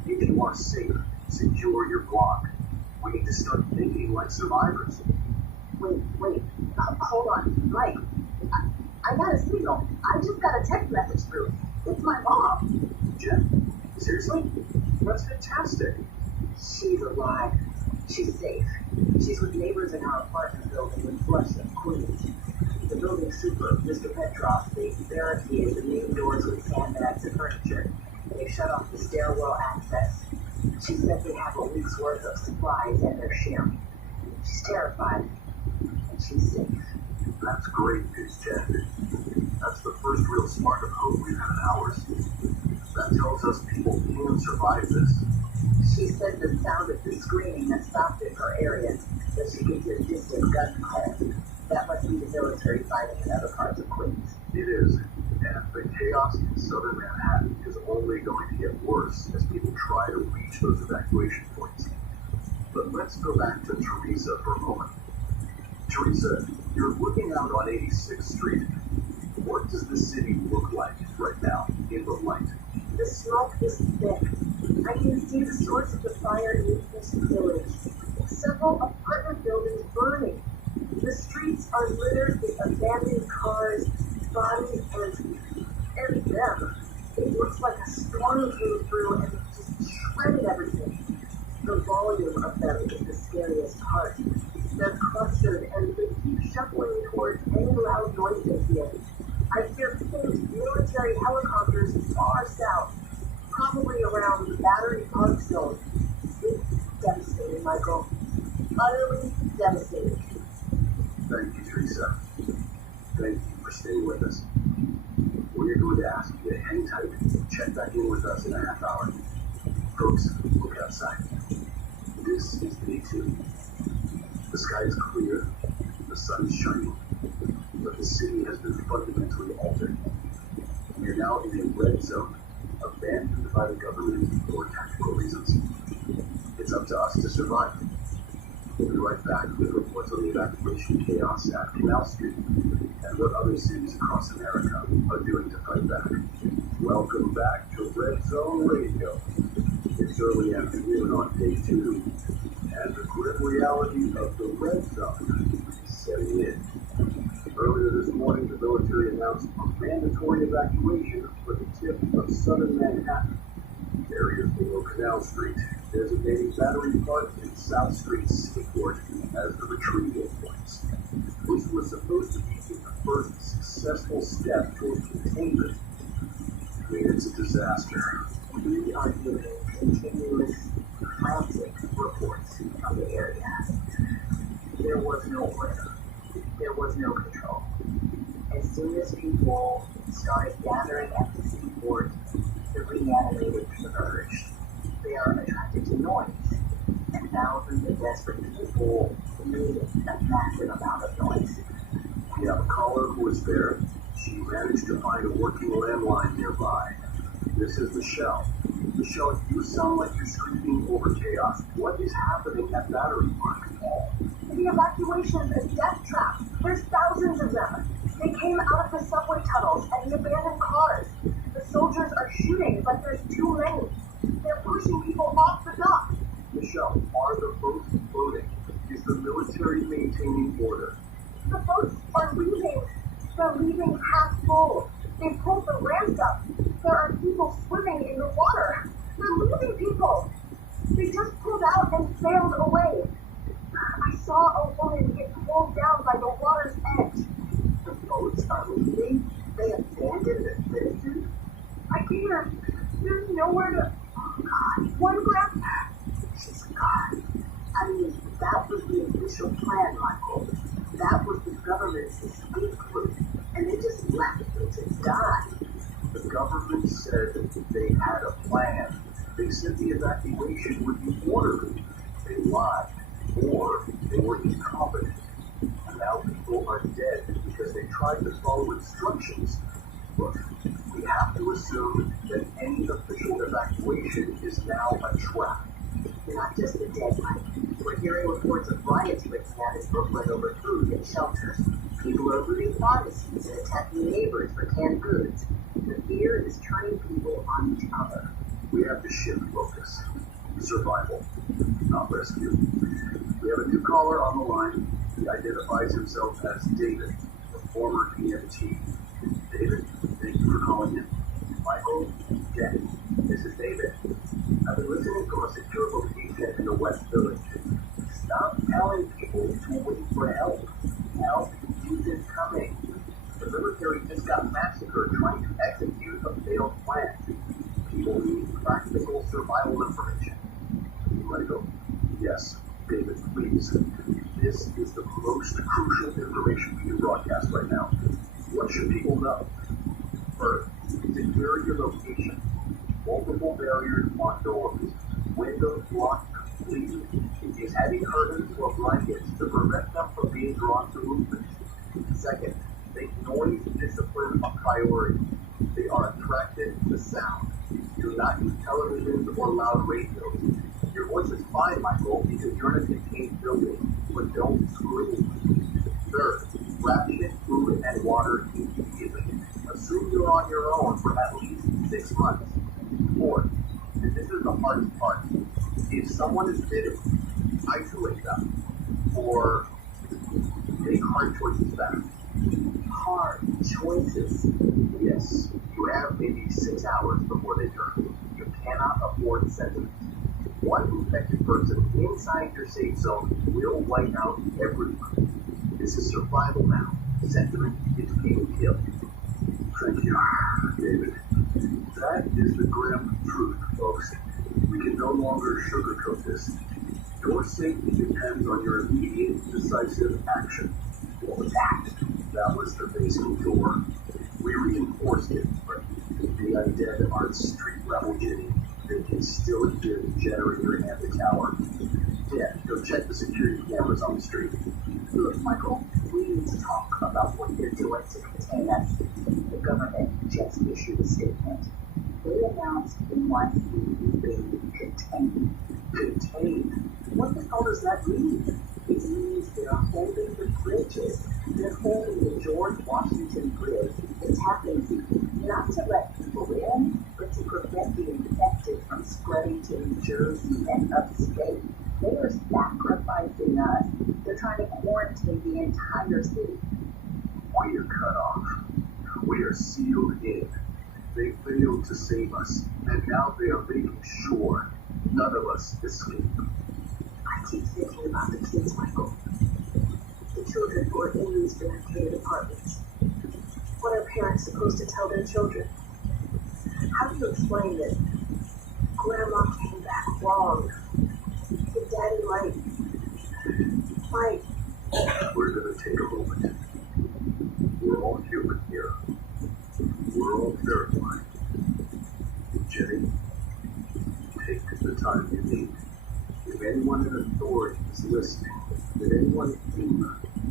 If you want to safe, secure your block, we need to start thinking like survivors. Wait, hold on, Mike. I got a signal. I just got a text message through. It's my mom. Jen, seriously? That's fantastic. She's alive. She's safe. She's with neighbors in our apartment building in Flushing, Queens. The building super, Mr. Petroff, they barricaded the main doors with sandbags and furniture. They shut off the stairwell access. She said they have a week's worth of supplies and they're sharing. She's terrified. And she's safe. That's great news, Jen. That's the first real spark of hope we've had in hours. That tells us people can survive this. She said the sound of the screaming had stopped in her area, but she could hear distant gunfire. That must be the military fighting in other parts of Queens. It is, and the chaos in southern Manhattan is only going to get worse as people try to reach those evacuation points. But let's go back to Teresa for a moment. Teresa, you're looking out on 86th Street. What does the city look like right now in the light? The smoke is thick. I can see the source of the fire in this village. Several apartment buildings burning. The streets are littered with abandoned cars, bodies, and them. It looks like a storm came through and just shredded everything. The volume of them is the scariest part. They're clustered and they keep shuffling towards any loud noise they hear. I hear faint military helicopters far south, probably around the Battery Park Zone. It's devastating, Michael. Utterly devastating. Thank you, Teresa. Thank you for staying with us. We're going to ask you to hang tight and check back in with us in a half hour. Folks, look outside. This is day 2. The sky is clear, the sun is shining, but the city has been fundamentally altered. We are now in a red zone, abandoned by the government for tactical reasons. It's up to us to survive. We'll be right back with reports on the evacuation chaos at Canal Street and what other cities across America are doing to fight back. Welcome back to Red Zone Radio. It's early afternoon on day 2, and the grim reality of the Red Zone is setting in. Earlier this morning, the military announced a mandatory evacuation for the tip of southern Manhattan. Areas below Canal Street, designating Battery Park and South Street Seaport as the retrieval points. This was supposed to be the first successful step toward containment. I mean, it's a disaster. We are getting continuous frantic reports from the area. There was no order. There was no control. As soon as people started gathering at the seaport, the reanimated emerged. They are attracted to noise, and thousands of desperate people made a massive amount of noise. We have a caller who is there. She managed to find a working landline nearby. This is Michelle. Michelle, you sound like you're screaming over chaos. What is happening at Battery Park? The evacuation is a death trap. There's thousands of them. They came out of the subway tunnels and the abandoned cars. The soldiers are shooting, but there's too many. They're pushing people off the dock. Michelle, are the boats floating? Is the military maintaining order? The boats are leaving. They're leaving half full. They pulled the ramps up. There are people swimming in the water. They're losing people. They just pulled out and sailed away. I saw a woman get pulled down by the water's edge. The boats are leaving. They abandoned the citizens. I hear there's nowhere to. Oh God! One breath. She's gone. I mean, that was the official plan, Michael. That was the government's escape route, and they just left them to die. The government said that they had a plan. They said the evacuation would be orderly. They lied, or they were incompetent. Now people are dead because they tried to follow instructions. Look, we have to assume that any official evacuation is now a trap. Not just the dead, Mike. We're hearing reports of riots breaking out in Brooklyn over food and shelter. People are looting pharmacies and attacking neighbors for canned goods. The fear is turning people on each other. We have to shift focus. Survival, not rescue. We have a new caller on the line. He identifies himself as David, the former EMT. David, thank you for calling in. Michael, Jen, this is David. I've been listening from a secure location in the West Village. Stop telling people to wait for help. Help is coming. The military just got massacred trying to execute a failed plan. People need practical survival information. Michael, yes, David, please. This is the most crucial information we can broadcast right now. What should people know? First, secure your location. Multiple barriers on doors. Windows blocked completely. Use heavy curtains or blankets to prevent them from being drawn to movement. Second, make noise discipline a priority. They are attracted to sound. Do not use televisions or loud radios. Your voice is fine, Michael, because you're in a contained building, but don't scream. Third, ration food and water immediately. Assume you're on your own for at least 6 months. Fourth, and this is the hardest part, if someone is bitten, isolate them, or make hard choices fast. Hard choices. Yes, you have maybe 6 hours before they turn. You cannot afford sentiment. One infected person inside your safe zone will wipe out everyone. This is survival now. Sentiment is being killed. Thank you, David. That is the grim truth, folks. We can no longer sugarcoat this. Your safety depends on your immediate, decisive action. What was that? That was the basement door. We reinforced it, but the undead aren't street level, Jimmy. They can still hear the generator and the tower. Yeah, go check the security cameras on the street. Look, Michael, we need to talk about what you're doing to contain us. The government just issued a statement. They announced they want you to be contained. Contained? What the hell does that mean? It means they're holding the bridges. They're holding the George Washington Bridge and tapping people, not to let people in, but to prevent the infected from spreading to New Jersey and upstate. They are sacrificing us. They're trying to quarantine the entire city. We are cut off. We are sealed in. They failed to save us, and now they are making sure none of us escape. I keep thinking about the kids, Michael. The children who are in these barricaded apartments. What are parents supposed to tell their children? How do you explain that Grandma came back wrong? That Daddy might... We're going to take a moment. We're all human here. We're all terrified. Jenny, take the time you need. If anyone in authority is listening, if anyone in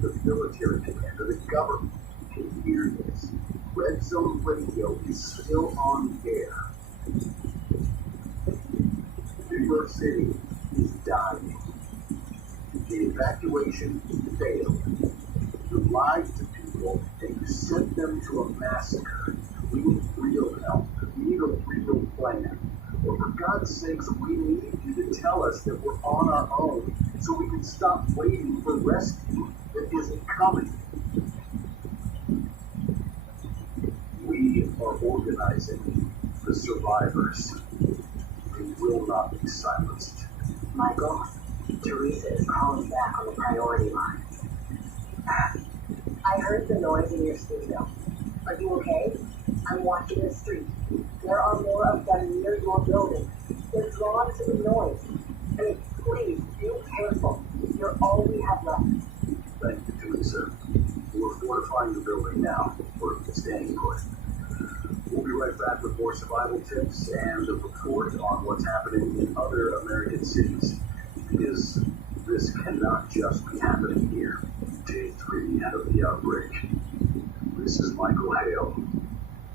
the military command or the government can hear this, Red Zone Radio is still on the air. New York City is dying. The evacuation failed. You lied to people and you sent them to a massacre. We need real help. We need a real plan. Or for God's sakes, we need you to tell us that we're on our own so we can stop waiting for rescue that isn't coming. We are organizing the survivors. They will not be silenced. Michael, Teresa is calling back on the priority line. I heard the noise in your studio. Are you okay? I'm watching the street. There are more of them near your building. They're drawn to the noise. I mean, please, be careful. You're all we have left. Thank you, Teresa. We're fortifying the building now. We're staying put. We'll be right back. back with more survival tips and a report on what's happening in other American cities. Because this cannot just be happening here. Day 3 of the outbreak. This is Michael Hale,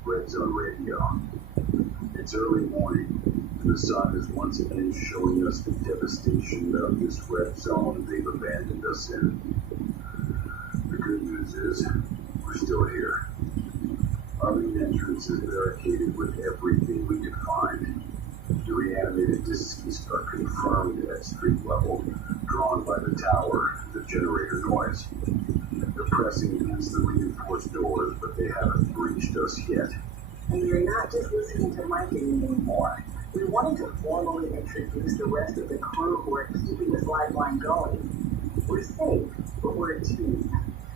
Red Zone Radio. It's early morning, and the sun is once again showing us the devastation of this red zone they've abandoned us in. The good news is, we're still here. Our main entrance is barricaded with everything we can find. The reanimated deceased are confirmed at street level, drawn by the tower, the generator noise. They're pressing against the reinforced doors, but they haven't breached us yet. And you're not just listening to Mike anymore. We wanted to formally introduce the rest of the crew who are keeping this lifeline going. We're safe, but we're a team.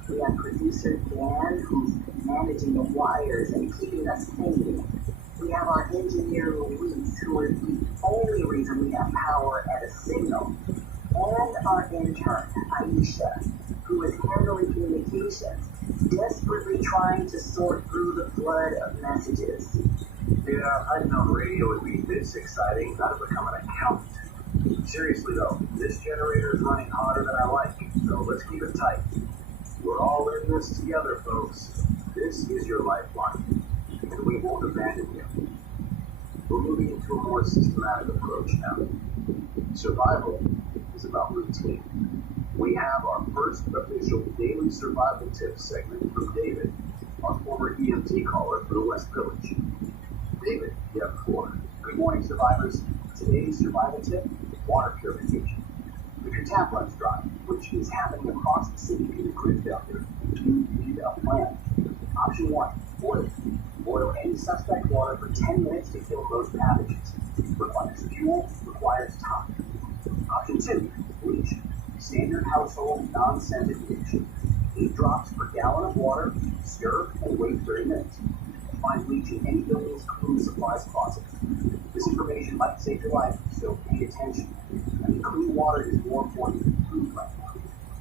We have producer Dan, who's managing the wires and keeping us sane. We have our engineer Luis, who is the only reason we have power at a signal. And our intern, Aisha, who is handling communications, desperately trying to sort through the flood of messages. Yeah, I'd known radio would be this exciting, not to become an accountant. Seriously though, this generator is running hotter than I like, so let's keep it tight. We're all in this together, folks. This is your lifeline, and we won't abandon you. We're moving into a more systematic approach now. Survival is about routine. We have our first official daily survival tips segment from David, our former EMT caller for the West Village. David, you have the floor. Good morning, survivors. Today's survival tip, water purification. The tap runs dry, which is happening across the city due to grid failure. You need a plan. Option 1, boil. Boil any suspect water for 10 minutes to kill most pathogens. Requires fuel, requires time. Option 2, bleach. Standard household, non-scented bleach. 8 drops per gallon of water, stir, and wait 30 minutes. Find bleach in any building's clean supplies closet. This information might save your life, so pay attention. I mean, clean water is more important than food right now.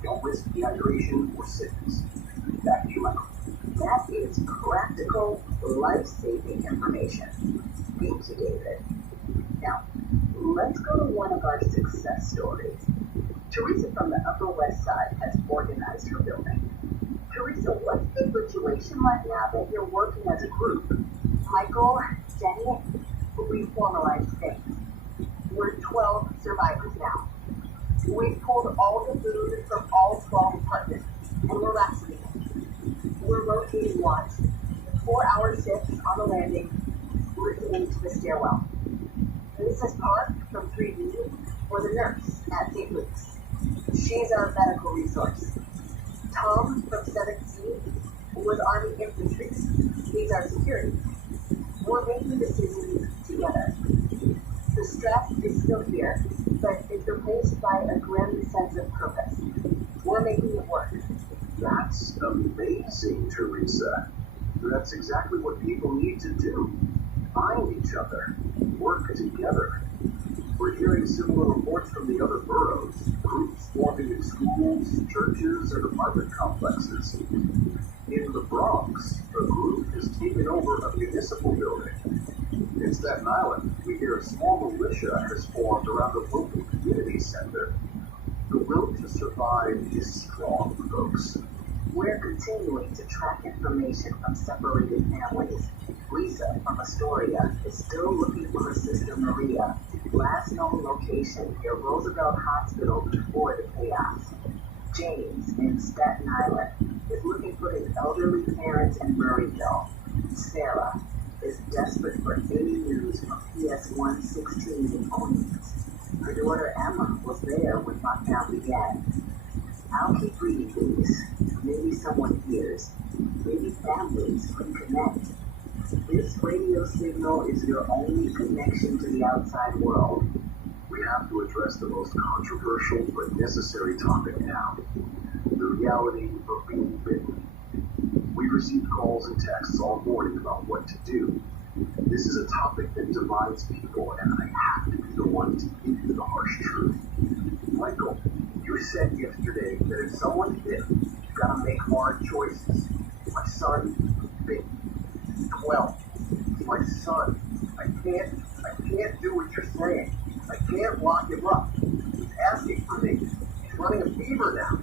Don't risk dehydration or sickness. Back to you, Michael. That is practical, life-saving information. Thank you, David. Now, let's go to one of our success stories. Teresa from the Upper West Side has organized her building. Teresa, what's the situation like now that you're working as a group? Michael, Jenny, we formalized things. We're 12 survivors now. We've pulled all the food from all 12 apartments, and we're rationing it. We're rotating watch, 4-hour shifts on the landing, listening to the stairwell. Mrs. Park from 3D or the nurse at St. Luke's. She's our medical resource. Tom from 7C was Army Infantry. He's our security. We're making decisions together. The stress is still here, but it's replaced by a grim sense of purpose. We're making it work. That's amazing, Teresa. That's exactly what people need to do. Find each other. Work together. We're hearing similar reports from the other boroughs. Groups forming in schools, churches, and apartment complexes. In the Bronx, a group has taken over a municipal building. In Staten Island, we hear a small militia has formed around a local community center. The will to survive is strong, folks. We're continuing to track information from separated families. Lisa from Astoria is still looking for her sister Maria, last known location near Roosevelt Hospital before the chaos. James in Staten Island is looking for his elderly parents in Murrayville. Sarah is desperate for any news from PS 116 in Queens. Her daughter Emma was there when lockdown began. I'll keep reading these. Maybe someone hears. Maybe families can connect. This radio signal is your only connection to the outside world. We have to address the most controversial but necessary topic now. The reality of being bitten. We received calls and texts all morning about what to do. This is a topic that divides people, and I have to be the one to give you the harsh truth. Michael, you said yesterday that if someone's bitten, you've got to make hard choices. My son, bitten. 12. My son. I can't do what you're saying. I can't lock him up. He's asking for me. He's running a fever now.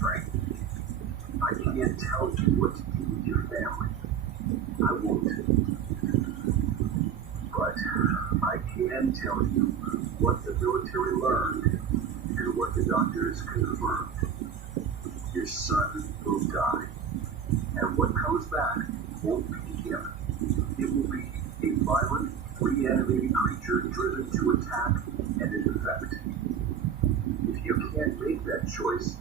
Frank, I can't tell you what to do with your family. I won't. But I can tell you what the military learned and what the doctors confirmed. Your son will die. And what comes back won't be him. It will be a violent, reanimated creature driven to attack and infect. If you can't make that choice,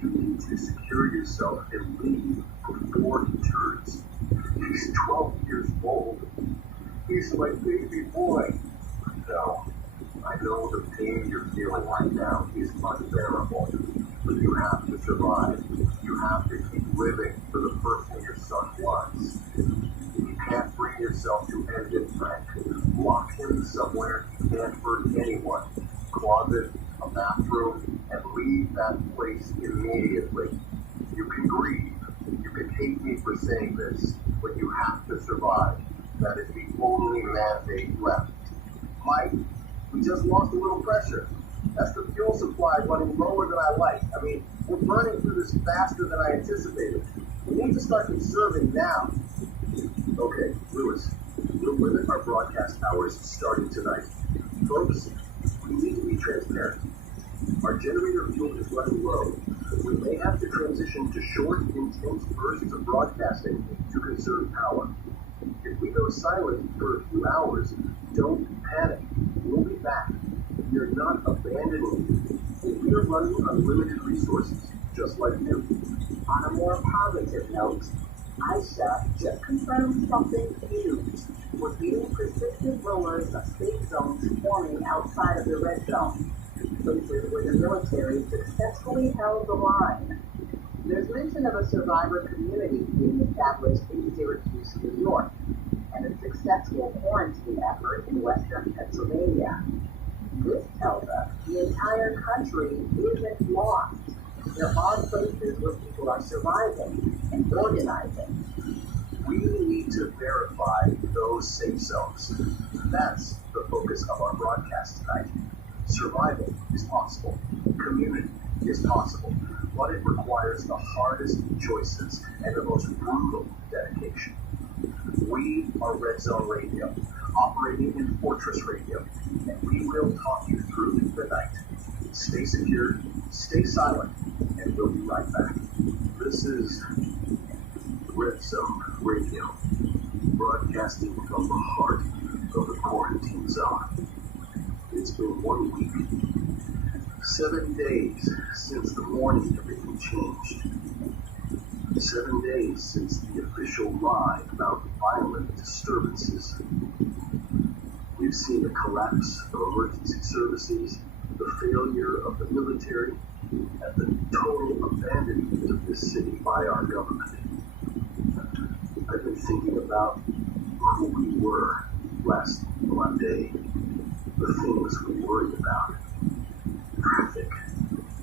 you need to secure yourself and leave before he turns. He's 12 years old. He's my baby boy. No, I know the pain you're feeling right now is unbearable. But you have to survive. You have to keep living for the person your son was. You can't bring yourself to end it, Frank. Lock him somewhere he can't hurt anyone. Closet, a bathroom, and leave that place immediately. You can grieve. You can hate me for saying this, but you have to survive. That is the only mandate left. Mike, we just lost a little pressure. That's the fuel supply running lower than I like. I mean, we're burning through this faster than I anticipated. We need to start conserving now. Okay, Lewis, we'll limit our broadcast hours starting tonight. Folks, we need to be transparent. Our generator fuel is running low. We may have to transition to short, intense bursts of broadcasting to conserve power. If we go silent for a few hours, don't panic. We'll be back. We're not abandoning you. We're running unlimited resources, just like you. On a more positive note, Aisha just confirmed something huge. We're getting persistent rumors of safe zones forming outside of the red zone, places where the military successfully held the line. There's mention of a survivor community being established in Syracuse, New York, and a successful quarantine effort in western Pennsylvania. This tells us the entire country isn't lost. There are places where people are surviving and organizing. We need to verify those safe zones. That's the focus of our broadcast tonight. Survival is possible. Community is possible. But it requires the hardest choices and the most brutal dedication. We are Red Zone Radio, operating in Fortress Radio, and we will talk you through the night. Stay secure, stay silent, and we'll be right back. This is Red Zone Radio, broadcasting from the heart of the quarantine zone. It's been 1 week, 7 days since the morning everything changed. 7 days since the official lie about violent disturbances. We've seen the collapse of emergency services, the failure of the military, and the total abandonment of this city by our government. I've been thinking about who we were last Monday, the things we worried about. Traffic,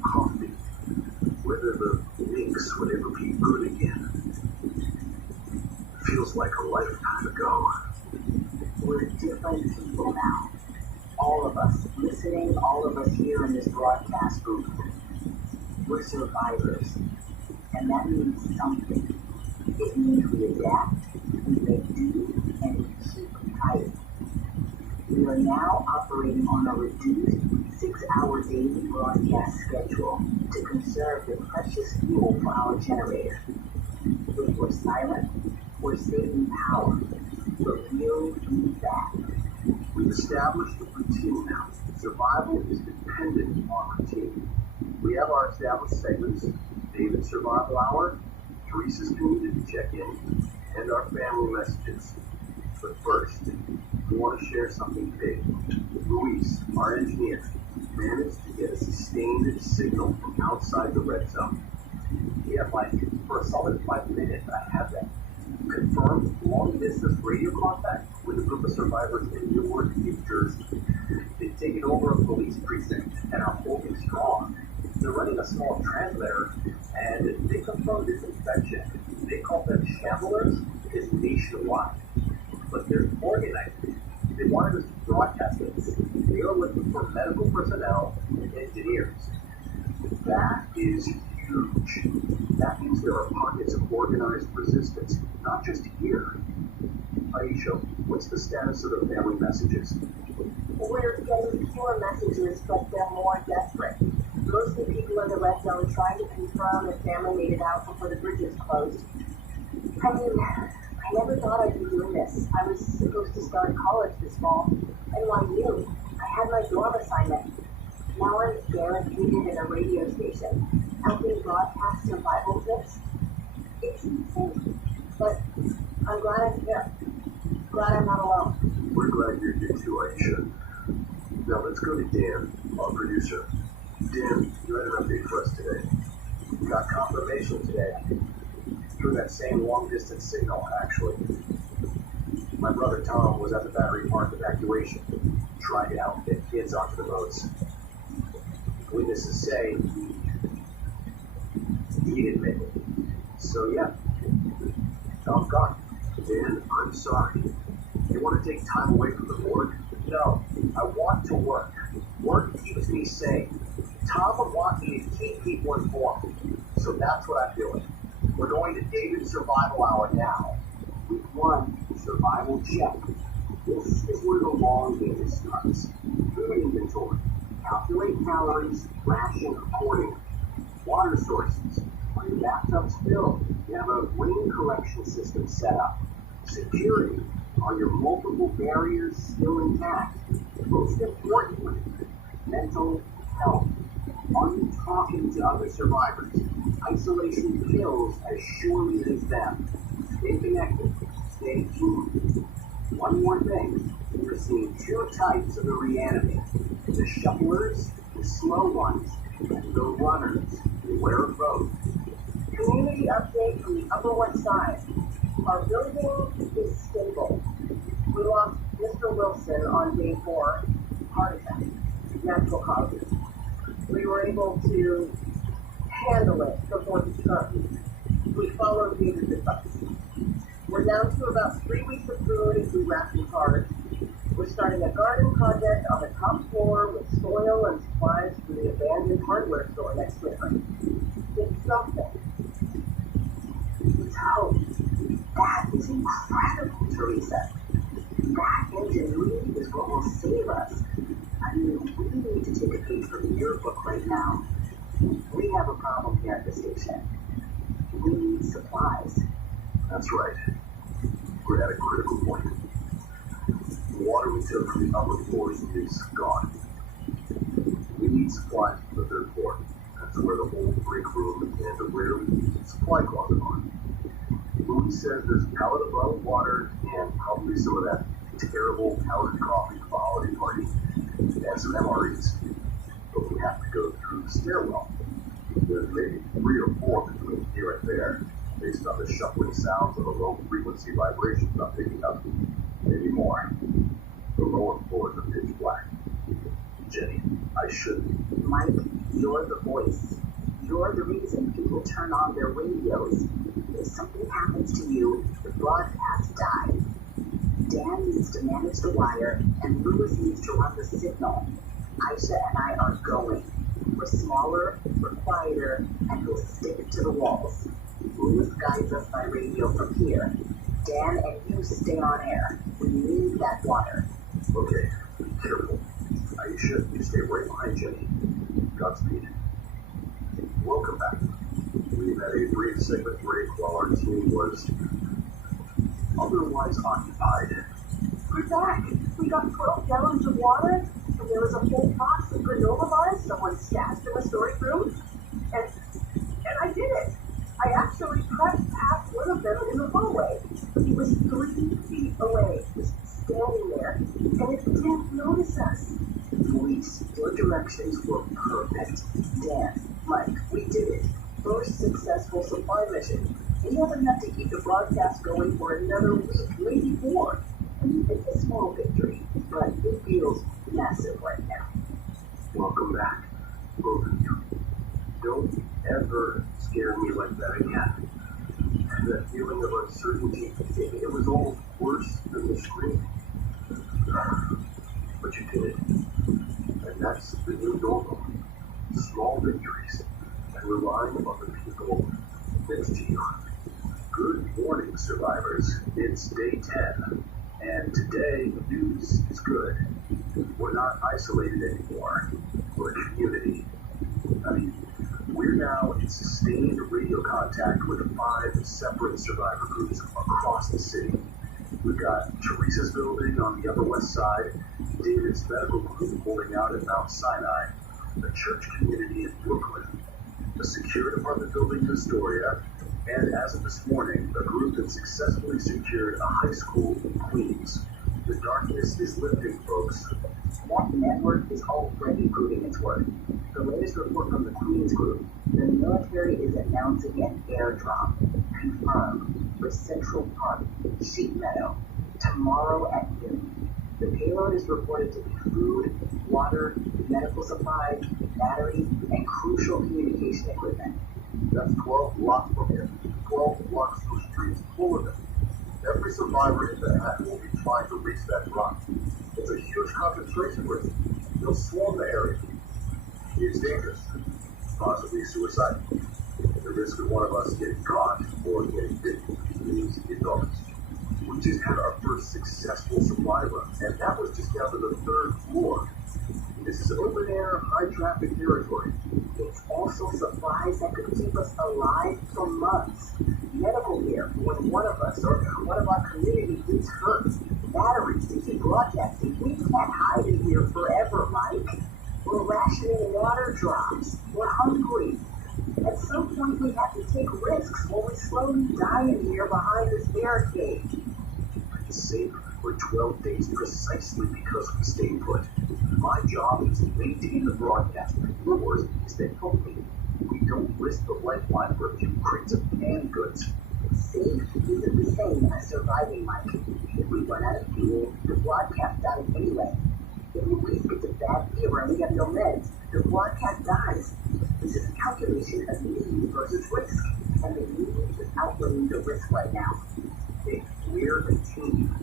coffee, whether the Knicks would ever be good again. Feels like a lifetime ago. We're different people now. All of us listening, all of us here in this broadcast booth. We're survivors. And that means something. It means we adapt, we make do, and we keep fighting. We are now operating on a reduced 6-hour daily broadcast schedule to conserve the precious fuel for our generator. If we're silent, we're saving power, but we'll be back. We've established a routine now. Survival is dependent on routine. We have our established segments, David's Survival Hour, Teresa's Community Check-In, and our family messages. But first, we want to share something big. Luis, our engineer, managed to get a sustained signal from outside the red zone. Yeah, Mike, for a solid 5 minutes, I have that. Confirmed long-distance radio contact with a group of survivors in Newark, New Jersey. They've taken over a police precinct and are holding strong. They're running a small transmitter, and they confirmed this infection. They call them shamblers. Is nationwide. but they're organizing. They wanted us to broadcast this. They are looking for medical personnel and engineers. That is huge. That means there are pockets of organized resistance, not just here. Aisha, what's the status of the family messages? We're getting fewer messages, but they're more desperate. Mostly people in the red zone trying to confirm if family made it out before the bridges closed. I mean, I never thought I'd be doing this. I was supposed to start college this fall. NYU. I had my dorm assignment. Now I'm barricaded in a radio station, helping broadcast survival tips. It's insane. But I'm glad I'm here. Glad I'm not alone. We're glad you're here too, Aisha. Now let's go to Dan, our producer. Dan, you had an update for us today. We got confirmation today. Through that same long-distance signal, actually. My brother Tom was at the Battery Park evacuation, trying to help get kids onto the boats. Witnesses say he didn't make it. So yeah, Tom's gone. Dan, I'm sorry. You want to take time away from the work? No, I want to work. Work keeps me sane. Tom would want me to keep people informed. So that's what I'm doing. We're going to David's Survival Hour now. Week 1, Survival Check. This is where the long game starts. Food inventory. Calculate calories, ration accordingly. Water sources. Are your bathtubs filled? You have a rain collection system set up. Security. Are your multiple barriers still intact? Most importantly, mental health. Are you talking to other survivors? Isolation kills as surely as them. Stay connected. Stay tuned. One more thing. We're seeing 2 types of the reanimated. The shufflers, the slow ones, and the runners. Beware of both. Community update from the Upper West Side. Our building is stable. We lost Mr. Wilson on day 4, heart attack, natural causes. We were able to handle it before the sun. We followed David's advice. We're down to about 3 weeks of food if we ration hard. We're starting a garden project on the top floor with soil and supplies for the abandoned hardware store next winter. It's something. It's hope. That is incredible, Teresa. That ingenuity is what will save us. I mean, we need to take a page from your book right now. We have a problem here at the station. We need supplies. That's right. We're at a critical point. The water we took from the upper floors is gone. We need supplies for the 3rd floor. That's where the old break room and the rarely used supply closet are. Louis says there's a pallet of bottled water and probably some of that terrible powdered coffee for the holiday party and some MREs. But we have to go through the stairwell. There's maybe 3 or 4 between here and there, based on the shuffling sounds of the low frequency vibrations I'm picking up. Maybe more. The lower floors are pitch black. Jenny, I shouldn't. Mike, you're the voice. You're the reason people turn on their radios. If something happens to you, the broadcast dies. Dan needs to manage the wire, and Lewis needs to run the signal. Aisha and I are going. We're smaller, we're quieter, and we'll stick to the walls. Lewis guides us by radio from here. Dan and you stay on air. We need that water. Okay, be careful. Aisha, you stay right behind Jenny. Godspeed. Welcome back. We had a brief segment break while our team was otherwise occupied. We're back. We got 12 gallons of water, and there was a whole box of granola bars someone stashed in the storage room. And I did it. I actually pressed past one of them in the hallway. He was 3 feet away, just standing there, and it didn't notice us. Police, your directions were perfect. Dan, Mike, we did it. First successful supply mission. We haven't had to keep the broadcast going for another week, maybe 4. It's a small victory, but it feels massive right now. Welcome back, both of you. Don't ever scare me like that again. That feeling of uncertainty, it was all worse than the screaming. But you did it. And that's the new normal. Small victories and relying on the people next to you. Good morning, survivors. It's day 10. And today, the news is good. We're not isolated anymore. We're a community. I mean, we're now in sustained radio contact with 5 separate survivor groups across the city. We've got Teresa's building on the Upper West Side, David's medical group holding out at Mount Sinai, a church community in Brooklyn, a secure apartment building in Astoria, and as of this morning, a group that successfully secured a high school in Queens. The darkness is lifting, folks. That network is already proving its worth. The latest report from the Queens group, the military is announcing an airdrop, confirmed, for Central Park, Sheep Meadow, tomorrow at noon. The payload is reported to be food, water, medical supplies, batteries, and crucial communication equipment. That's 12 blocks from here. 12 blocks of streets full of them. Every survivor in the hat will be trying to reach that rock. It's a huge concentration risk. They'll swarm the area. It's dangerous. Possibly suicidal. The risk of one of us getting caught or getting bitten is enormous. We just had our first successful supply run, and that was just down to the 3rd floor. This is open air, high traffic territory. It's also supplies that could keep us alive for months. Medical gear when one of us or one of our community gets hurt. Batteries to keep broadcasting. We can't hide in here forever, Mike. We're rationing water drops. We're hungry. At some point, we have to take risks while we slowly die in here behind this barricade. Been safe for 12 days precisely because we stayed put. My job is to maintain the broadcast. Yours is to help me. We don't risk the lifeline for a few crates of canned goods. Safe isn't the same as surviving, Mike. If we run out of fuel, the broadcast dies anyway. If Louise gets a bad fever and we have no meds, the broadcast dies. This is a calculation of need versus risk, and the need is outweighing the risk right now. We're a team.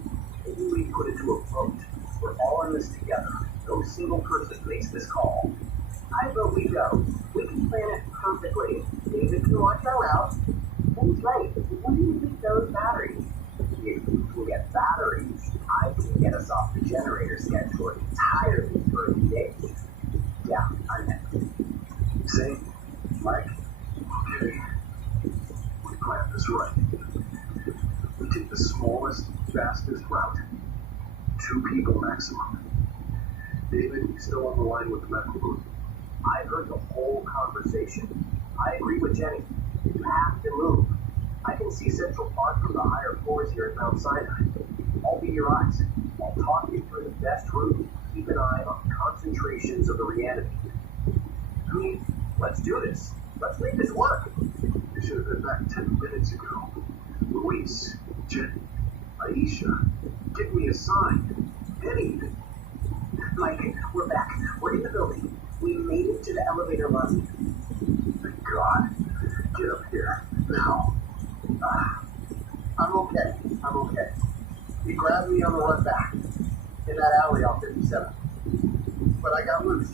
Maybe we put it to a vote. We're all in this together. No single person makes this call. I vote we go. We can plan it perfectly. David can watch our route. He's right. When do you think those batteries? If we get batteries, I can get us off the generator schedule entirely for a few days. Yeah, I know. Same. Mike. Okay. We planned this right. We take the smallest, fastest route. 2 people maximum. David, you still on the line with the medical group? I heard the whole conversation. I agree with Jenny. You have to move. I can see Central Park from the higher floors here at Mount Sinai. I'll be your eyes. I'll talk you through the best route. Keep an eye on concentrations of the reanimated. I mean, let's do this. Let's make this work. You should have been back 10 minutes ago. Luis, Jenny, Aisha, give me a sign. Anything. Mike, we're back. We're in the building. We made it to the elevator lobby. Thank God. Get up here. Now. I'm okay. I'm okay. He grabbed me on the run back in that alley off 57. But I got loose.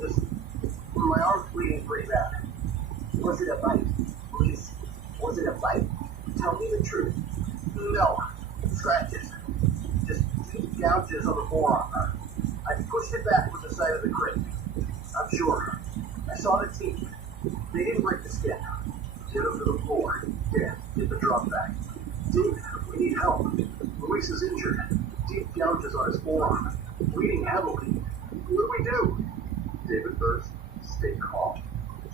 Just, my arm's bleeding pretty bad. Was it a bite? Please. Was it a bite? Tell me the truth. No. Scratches. Just deep gouges on the forearm. I pushed it back with the side of the crate. I'm sure. I saw the teeth. They didn't break the skin. Get him to the floor. Yeah, get the drop back. Dave, we need help. Luis is injured. Deep gouges on his forearm. Bleeding heavily. What do we do? David first, stay calm.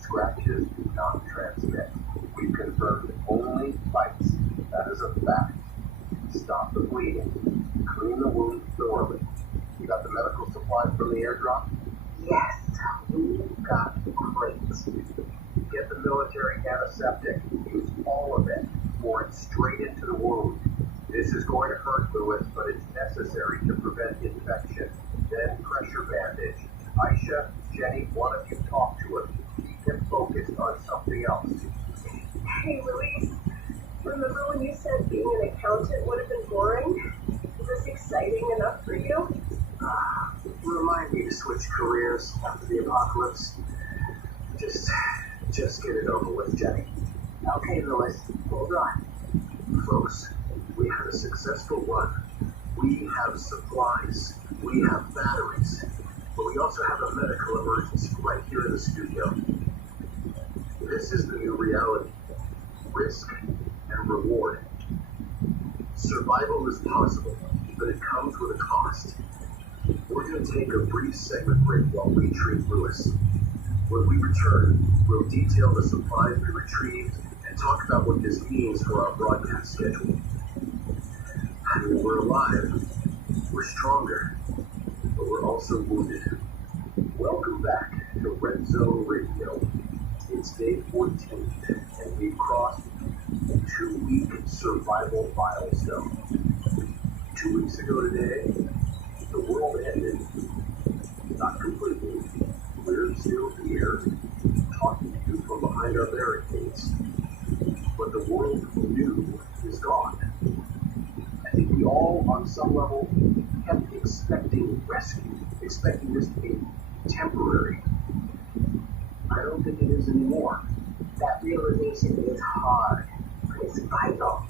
Scratches do not transmit. We've confirmed only bites. That is a fact. Stop the bleeding. Clean the wound thoroughly. You got the medical supplies from the airdrop? Yes, we've got crates. Get the military antiseptic. Use all of it. Pour it straight into the wound. This is going to hurt, Lewis, but it's necessary to prevent infection. Then pressure bandage. Aisha, Jenny, one of you talk to him. Keep him focused on something else. Hey, Louise. Remember when you said being an accountant would have been boring? Is this exciting enough for you? Remind me to switch careers after the apocalypse. Just get it over with, Jenny. Okay, Lewis, hold on. Folks, we had a successful run. We have supplies. We have batteries. But we also have a medical emergency right here in the studio. This is the new reality. Risk and reward. Survival is possible, but it comes with a cost. We're going to take a brief segment break while we treat Lewis. When we return, we'll detail the supplies we retrieved and talk about what this means for our broadcast schedule. I mean, we're alive, we're stronger, but we're also wounded. Welcome back to Red Zone Radio. It's day 14, and we've crossed a 2-week survival milestone. 2 weeks ago today, the world ended. Not completely. We're still here, talking to you from behind our barricades. But the world we knew is gone. I think we all, on some level, kept expecting rescue, expecting this to be temporary. I don't think it is anymore. That realization is hard, but it's vital.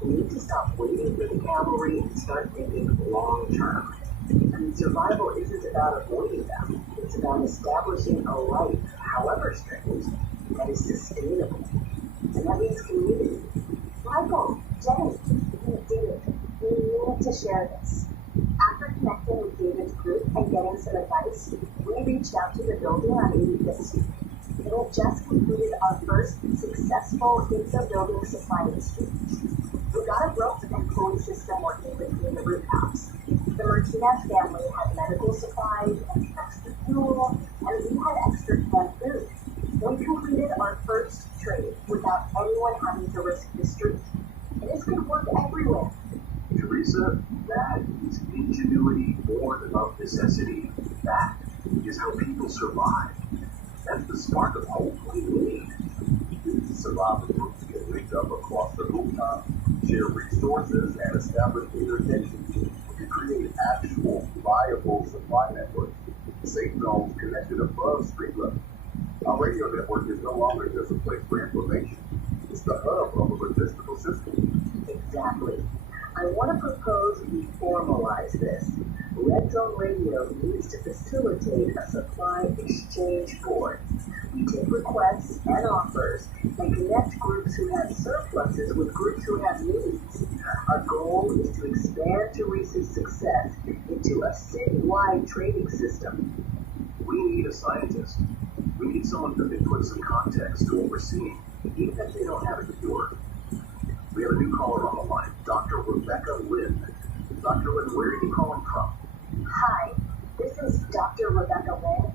We need to stop waiting for the cavalry and start thinking long term. I mean, survival isn't about avoiding them. It's about establishing a life, however strange, that is sustainable. And that means community. Michael, Jenny, we did it. We need to share this. After connecting with David's group and getting some advice, we reached out to the building on 85th Street. We had just completed our first successful inter-building supply exchange. We got a rope and pulley system working between the rooftops. The Martinez family had medical supplies and extra fuel, and we had extra canned food. We completed our first trade without anyone having to risk the street. And this could work everywhere. Teresa, that is ingenuity born of necessity. That is how people survive. That's the spark of hope we need. These survival groups get linked up across the rooftop, share resources, and establish interconnections to create actual, viable supply networks. Safe zones connected above street level. Our radio network is no longer just a place for information. It's the hub of a logistical system. Exactly. I want to propose we formalize this. Red Zone Radio needs to facilitate a supply exchange board. We take requests and offers and connect groups who have surpluses with groups who have needs. Our goal is to expand Teresa's success into a citywide trading system. We need a scientist. We need someone who can put some context to what we're seeing, even if they don't have a cure. We have a new caller on the line, Dr. Rebecca Lynn. Dr. Lynn, where are you calling from? Hi, this is Dr. Rebecca Lynn.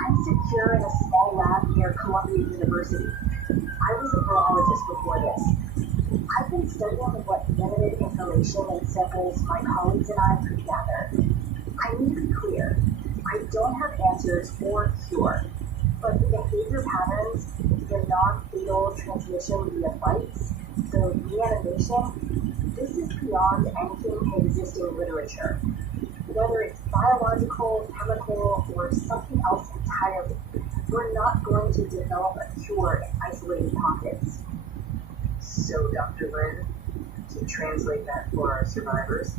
I'm secure in a small lab near Columbia University. I was a virologist before this. I've been studying what limited information and samples my colleagues and I could gather. I need to be clear. I don't have answers or cure, but the behavior patterns, the non-fatal transmission via bites, the reanimation, this is beyond anything in existing literature. Whether it's biological, chemical, or something else entirely, we're not going to develop a cure in isolated pockets. So, Dr. Lynn, to translate that for our survivors,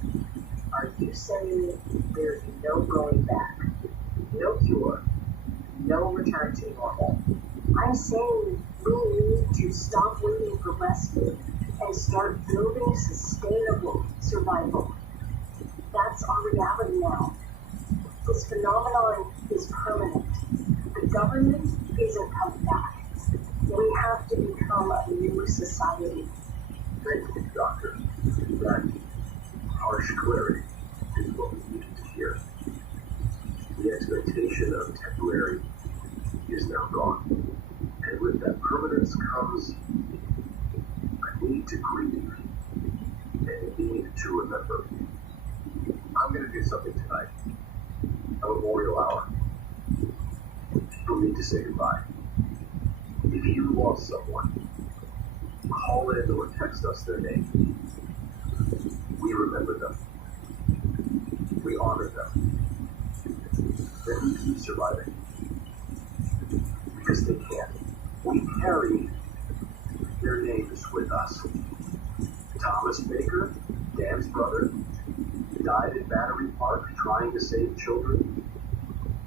are you saying there's no going back, no cure, no return to normal? I'm saying we need to stop waiting for rescue and start building sustainable survival. That's our reality now. This phenomenon is permanent. The government isn't coming back. We have to become a new society. Thank you, Doctor. That harsh clarity is what we needed to hear. The expectation of temporary is now gone. And with that permanence comes a need to grieve and a need to remember. I'm going to do something tonight. A memorial hour. People need to say goodbye. If you lost someone, call in or text us their name. We remember them. We honor them. Then we keep surviving. Because they can. We carry their names with us. Thomas Baker, Dan's brother, died at Battery Park trying to save children.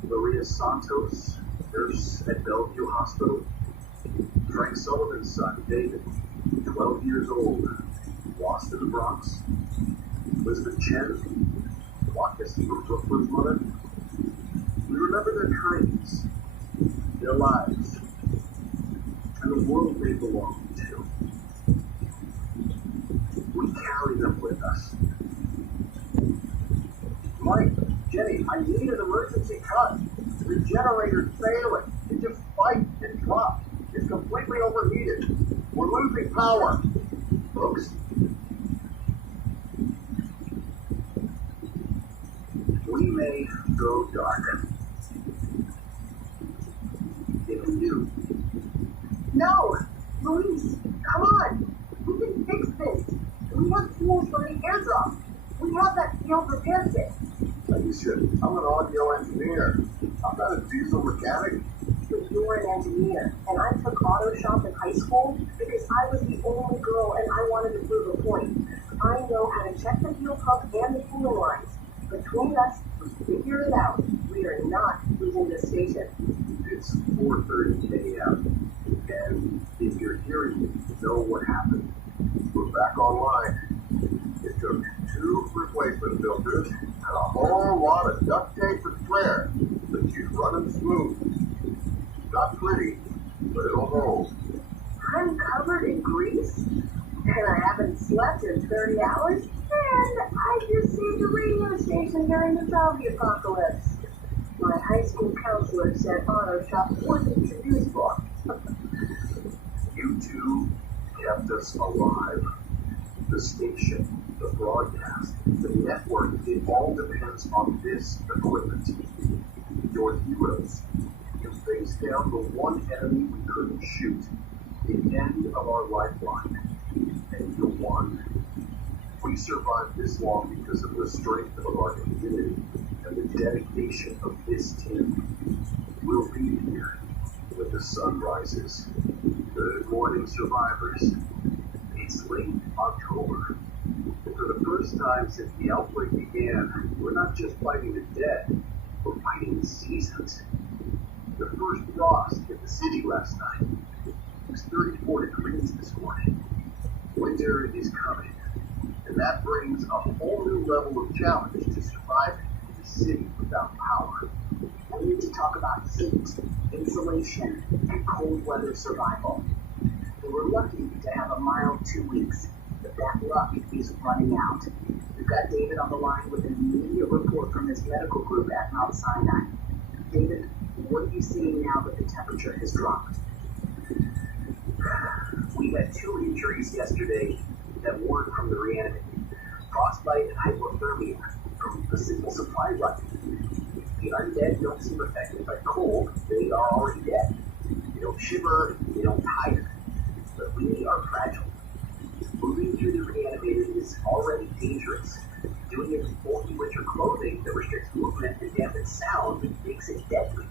Maria Santos, nurse at Bellevue Hospital. Frank Sullivan's son, David, 12 years old, lost in the Bronx. Elizabeth Chen, Wackus Brooklyn's mother. We remember their kindness, their lives, and the world they belong to. We carry them with us. Mike, Jenny, I need an emergency cut. The generator's failing. It just spiked and dropped. It's completely overheated. We're losing power. Folks, we may go dark. If we do, No! Luis, come on! We can fix this! We have tools for the airdrop! We have that field repair kit! like you should. I'm an audio engineer. I'm not a diesel mechanic. But you're an engineer, and I took auto shop in high school because I was the only girl and I wanted to prove a point. I know how to check the fuel pump and the cooling lines. Between us, we figure it out. We are not losing this station. It's 4:30 a.m. And if you're hearing me, you know what happened. We're back online. It took 2 replacement filters and a whole lot of duct tape and thread, but she's running smooth. Not pretty, but it'll hold. I'm covered in grease, and I haven't slept in 30 hours, and I just saved a radio station during the zombie apocalypse. My high school counselor said auto shop wasn't too useful. You two kept us alive. The station, the broadcast, the network, it all depends on this equipment. Your heroes. You faced down the one enemy we couldn't shoot, the end of our lifeline, and you won. We survived this long because of the strength of our community and the dedication of this team. We'll be here when the sun rises. Good morning, survivors. It's late October. And for the first time since the outbreak began, we're not just fighting the dead, we're fighting the seasons. The first frost hit the city last night. It was 34 degrees this morning. Winter is coming, and that brings a whole new level of challenge to surviving in a city without power. I need to talk about heat, insulation, and cold weather survival. We were lucky to have a mild 2 weeks, but that luck is running out. We've got David on the line with an immediate report from his medical group at Mount Sinai. David, what are you seeing now that the temperature has dropped? We had 2 injuries yesterday that weren't from the reanimated. Frostbite and hypothermia from a simple supply run. The undead don't seem affected by cold. They are already dead. They don't shiver, they don't tire. But we are fragile. Moving through the reanimated is already dangerous. Doing it in bulky winter clothing that restricts movement and dampens sound makes it deadly.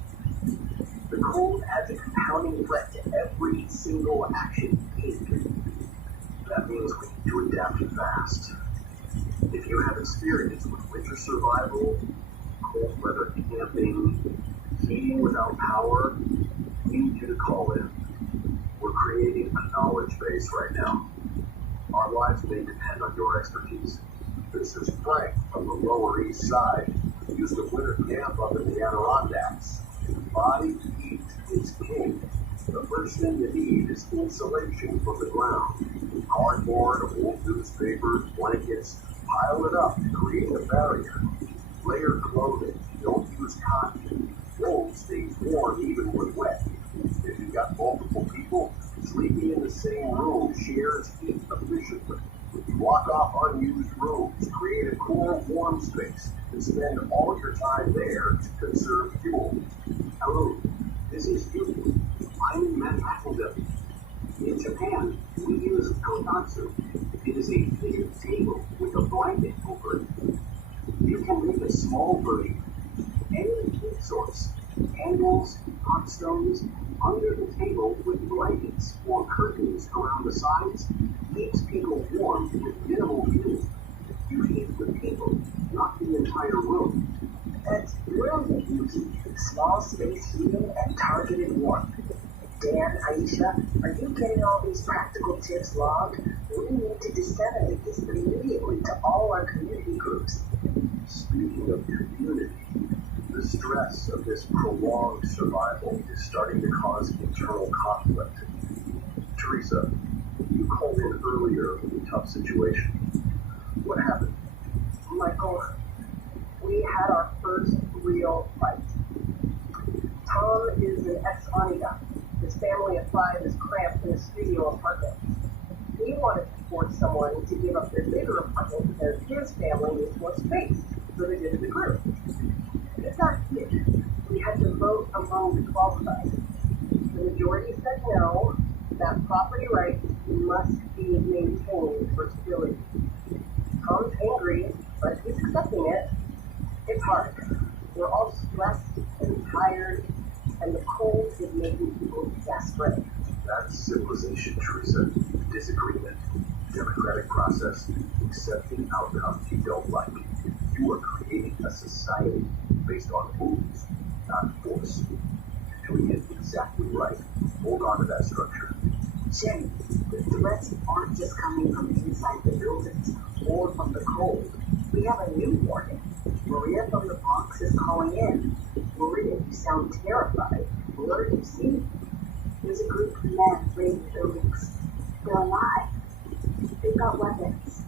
The cold adds a compounding threat to every single action you take. That means we need to adapt fast. If you have experience with winter survival, cold weather camping, heating without power, we need you to call in. We're creating a knowledge base right now. Our lives may depend on your expertise. This is Frank from the Lower East Side. We used to winter camp up in the Adirondacks. Body heat is king. The first thing you need is insulation from the ground. Cardboard, old newspapers, blankets, pile it up to create a barrier. Layer clothing. Don't use cotton. Wool stays warm even when wet. If you've got multiple people, sleeping in the same room shares heat efficiently. Block off unused rooms, create a cool, warm space, and spend all your time there to conserve fuel. Hello, this is you. I'm Matt Appleton. In In Japan, we use kotatsu. It is a fitted table with a blanket over it. You can make a small birdie, any heat source, candles, hot stones, under the table with blankets or curtains around the sides, keeps people warm with minimal fuel. You heat the people, not the entire room. That's brilliant, Yuki. Small space heating and targeted warmth. Dan, Aisha, are you getting all these practical tips logged? We need to disseminate this immediately to all our community groups. Speaking of community, the stress of this prolonged survival is starting to cause internal conflict. Teresa, you called in earlier with a tough situation. What happened? Michael, we had our first real fight. Tom is an ex-Army guy. His family of 5 is cramped in a studio apartment. He wanted to force someone to give up their bigger apartment because his family needs more space, so they did it as a group. It got heated. We had to vote among the 12 of us. The majority said no, that property rights must be maintained for stability. Tom's angry, but he's accepting it. It's hard. We're all stressed and tired, and the cold is making people desperate. That's civilization, Teresa. Disagreement, democratic process, accepting outcomes you don't like. You are creating a society based on rules, not force. You're doing it exactly right. Hold on to that structure. Jim, the threats aren't just coming from inside the buildings or from the cold. We have a new warning. Maria from the box is calling in. Maria, you sound terrified. What are you seeing? There's a group of men raiding buildings. They're alive. They've got weapons.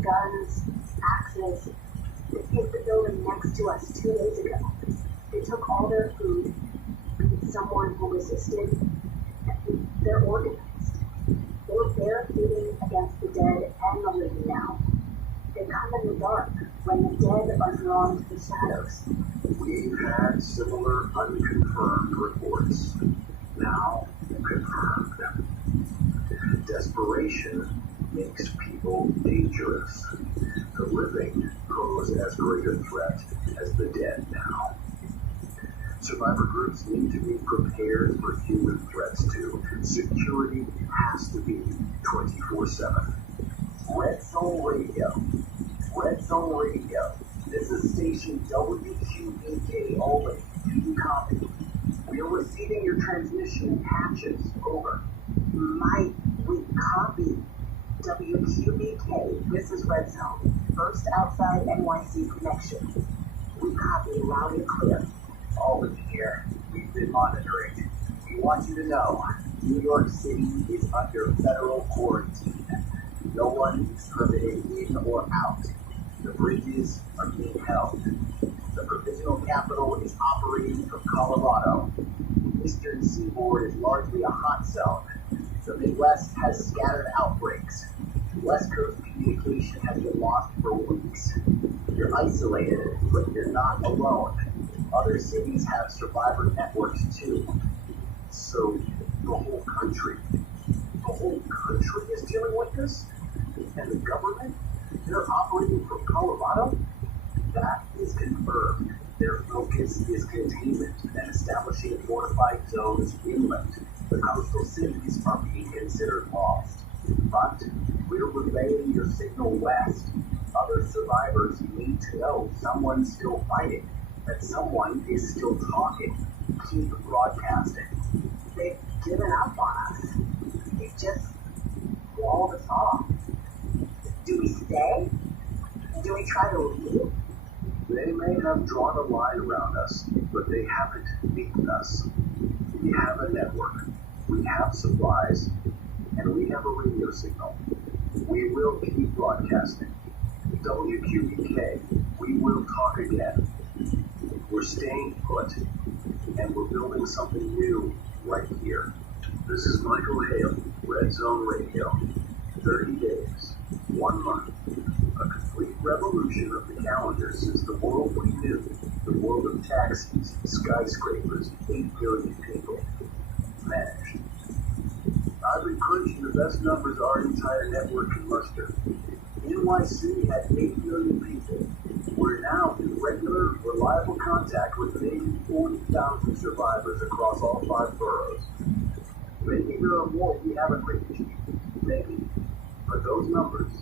Guns, axes. They hit the building next to us 2 days ago. They took all their food. Someone who resisted. They're organized. They're barricading against the dead and the living now. They come in the dark when the dead are drawn to the shadows. We've had similar unconfirmed reports. Now, confirmed. Desperation makes people dangerous. The living pose as great a threat as the dead now. Survivor groups need to be prepared for human threats too. Security has to be 24/7. Red Zone Radio. Red Zone Radio. This is station WQBK only. You copy. We are receiving your transmission in patches. Over. Mike, we copy. WQBK, this is Red Zone. First outside NYC connection. We copy loud and clear. Albany here. We've been monitoring. We want you to know, New York City is under federal quarantine. No one is permitted in or out. The bridges are being held. The provisional capital is operating from Colorado. The eastern seaboard is largely a hot zone. The Midwest has scattered outbreaks. West Coast communication has been lost for weeks. You're isolated, but you're not alone. Other cities have survivor networks too. So, the whole country is dealing with this? And the government? They're operating from Colorado? That is confirmed. Their focus is containment and establishing fortified zones inland. The coastal cities are being considered lost. But we're relaying your signal west. Other survivors need to know someone's still fighting, that someone is still talking. Keep broadcasting. They've given up on us. They've just walled us off. Do we stay? Do we try to leave? They may have drawn a line around us, but they haven't beaten us. We have a network. We have supplies. And we have a radio signal. We will keep broadcasting. WQBK, we will talk again. We're staying put, and we're building something new right here. This is Michael Hale, Red Zone Radio. 30 days, 1 month, a complete revolution of the calendar since the world we knew, the world of taxis, skyscrapers, 8 billion people, vanished. I've been crunching the best numbers our entire network can muster. NYC had 8 million people. We're now in regular, reliable contact with maybe 40,000 survivors across all 5 boroughs. Maybe there are more we haven't reached. Maybe. But those numbers,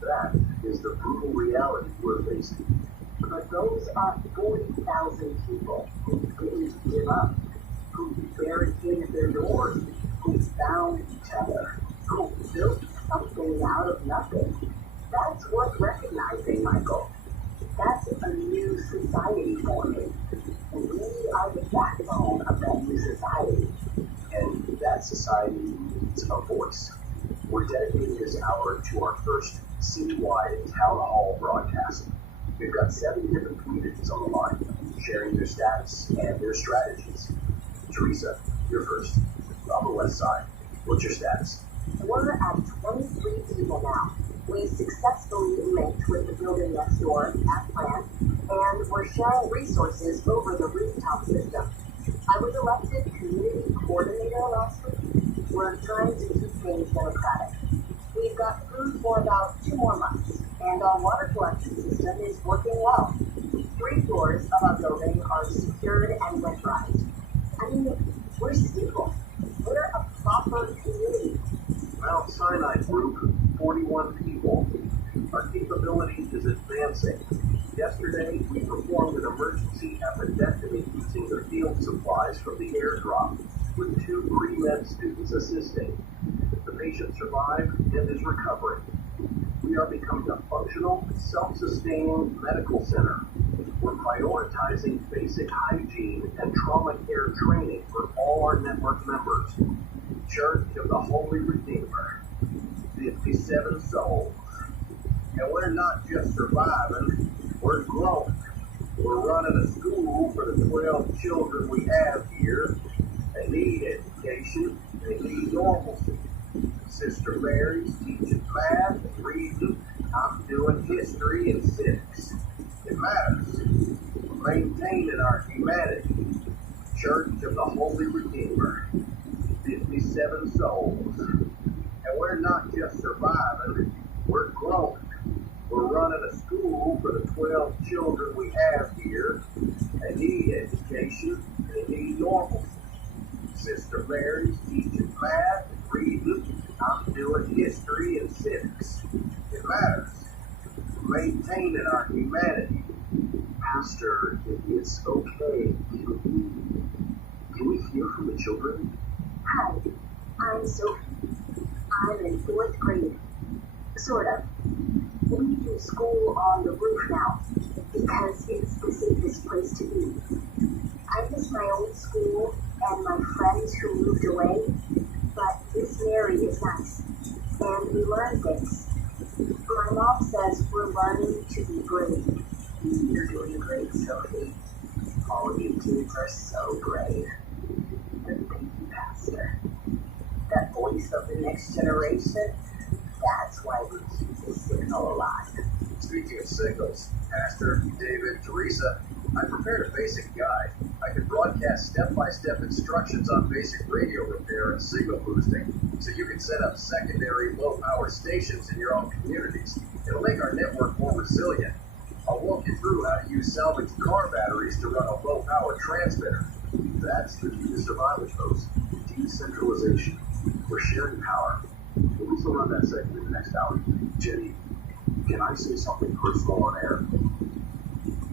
that is the brutal reality we're facing. But those are 40,000 people who didn't give up, who barricaded their doors, who found each other, who built something out of nothing. That's worth recognizing, Michael. That's a new society forming. And we are the backbone of that new society. And that society needs a voice. We're dedicating this hour to our first citywide town hall broadcast. We've got 7 different communities on the line, sharing their status and their strategies. Teresa, you're first. Upper West Side, what's your status? We're at 23 people now. We successfully linked with the building next door as planned, and we're sharing resources over the rooftop system. I was elected community coordinator last week. We're trying to keep things democratic. We've got food for about 2 more months, and our water collection system is working well. 3 floors of our building are secured and winterized. I mean, we're stable. We're a proper community. Mount Sinai Group, 41 people. Our capability is advancing. Yesterday, we performed an emergency appendectomy using the field supplies from the airdrop, with 2 pre-med students assisting. The patient survived and is recovering. We are becoming a functional, self-sustaining medical center. We're prioritizing basic hygiene and trauma care training for all our network members. Church of the Holy Redeemer, 57 souls. And we're not just surviving, we're growing. We're running a school for the 12 children we have here. They need education, they need normalcy. Sister Mary's teaching math and reading. I'm doing history and civics. It matters. We're maintaining our humanity. Church of the Holy Redeemer, 57 souls. And we're not just surviving, we're growing. We're running a school for the 12 children we have here. They need education, they need normalcy. Sister Mary's teaching math and reading. I'm doing history and civics. It matters. We're maintaining our humanity. Pastor, it's okay. Can we hear from the children? Hi, I'm Sophie. I'm in 4th grade. Sort of. We do school on the roof now because it's the safest place to be. I miss my old school and my friends who moved away, but this Mary is nice, and we learn things. My mom says we're learning to be brave. You're doing great, Sophie. All of you kids are so brave. And thank you, Pastor. That voice of the next generation, that's why we keep this signal alive. Speaking of signals, Pastor, David, Teresa, I prepared a basic guide. I can broadcast step-by-step instructions on basic radio repair and signal boosting, so you can set up secondary low-power stations in your own communities. It'll make our network more resilient. I'll walk you through how to use salvaged car batteries to run a low-power transmitter. That's the key to survivors, folks. Decentralization. We're sharing power. We'll also run that segment in the next hour. Jenny, can I say something personal on air?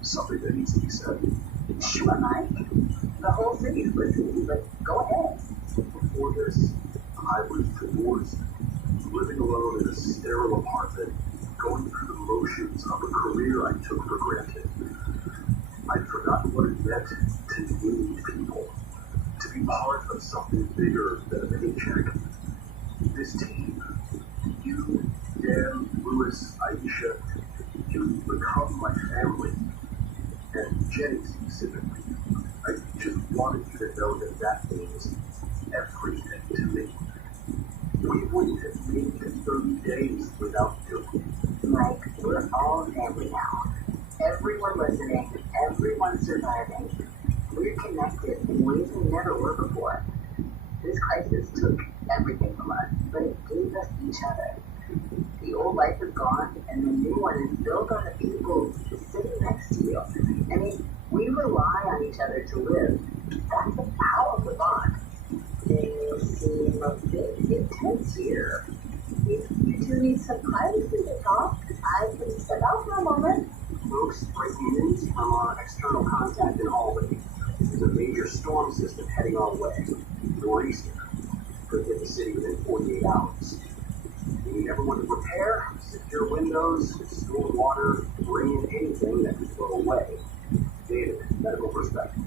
Something that needs to be said. Sure, Mike. The whole city's listening, but go ahead. Before this, I was divorced, living alone in a sterile apartment, going through the motions of a career I took for granted. I'd forgotten what it meant to need people, to be part of something bigger than a paycheck. This team, you, Dan, Lewis, Aisha, you've become my family. And Jenny specifically, I just wanted you to know that that means everything to me. We wouldn't have made it 30 days without you. Mike, we're all family now. Everyone listening, everyone surviving. We're connected in ways we never were before. This crisis took everything from us, but it gave us each other. The old life is gone, and the new one is built on the people sitting next to you. I mean, we rely on each other to live. That's the power of the bond. Things seem a bit intense here. If you two need some privacy to talk, I can step out for a moment. Folks, breaking news from our external contact in Albany. There's a major storm system heading our way, northeastern. Could hit the city within 48 hours. We need everyone to prepare, secure windows, store water, bring in anything that can flow away. David, medical perspective.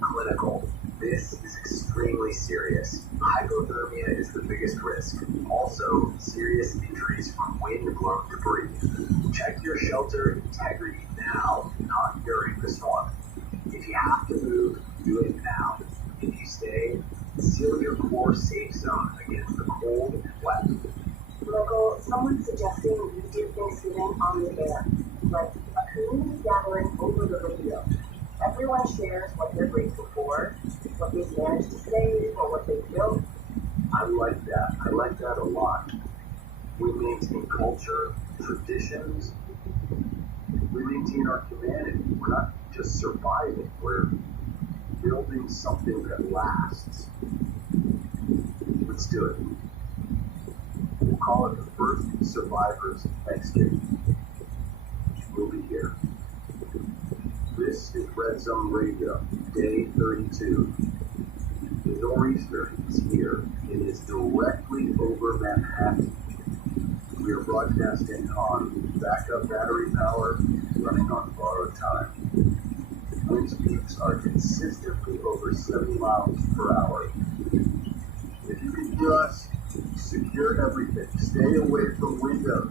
Clinical. This is extremely serious. Hypothermia is the biggest risk. Also, serious injuries from wind-blown debris. Check your shelter integrity now, not during the storm. If you have to move, do it now. If you stay, seal your core safe zone against the cold and wet. Michael, someone's suggesting we do Thanksgiving on the air, like a community gathering over the radio. Everyone shares what they're grateful for, what they've managed to save, or what they've built. I like that. I like that a lot. We maintain culture, traditions. We maintain our humanity. We're not just surviving. We're building something that lasts. Let's do it. We'll call it the first Survivors Thanksgiving. We'll be here. This is Red Zone Radio, day 32. The nor'easter is here. It is directly over Manhattan. We are broadcasting on backup battery power, running on borrowed time. Wind speeds are consistently over 70 miles per hour. If you can just secure everything, stay away from windows,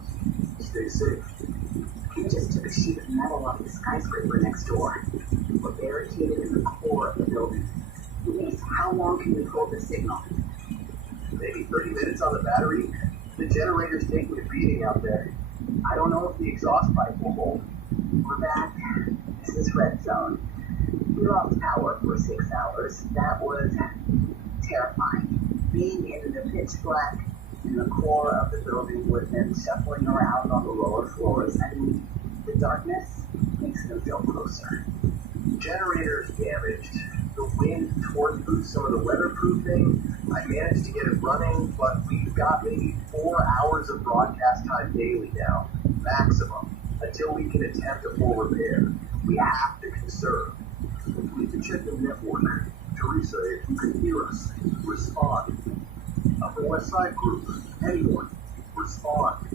stay safe. We just took a sheet of metal off the skyscraper next door. We're barricaded in the core of the building. Luis, how long can we hold the signal? Maybe 30 minutes on the battery. The generator's taking a beating out there. I don't know if the exhaust pipe will hold. We're back. This is Red Zone. We lost power for 6 hours. That was terrifying. Being in the pitch black in the core of the building with them shuffling around on the lower floors. I mean, the darkness makes them feel closer. Generator's damaged. The wind tore through some of the weatherproofing. I managed to get it running, but we've got maybe 4 hours of broadcast time daily now, maximum, until we can attempt a full repair. We have to conserve. We need to check the network. Teresa, if you can hear us, respond. Upper West Side group, anyone, respond.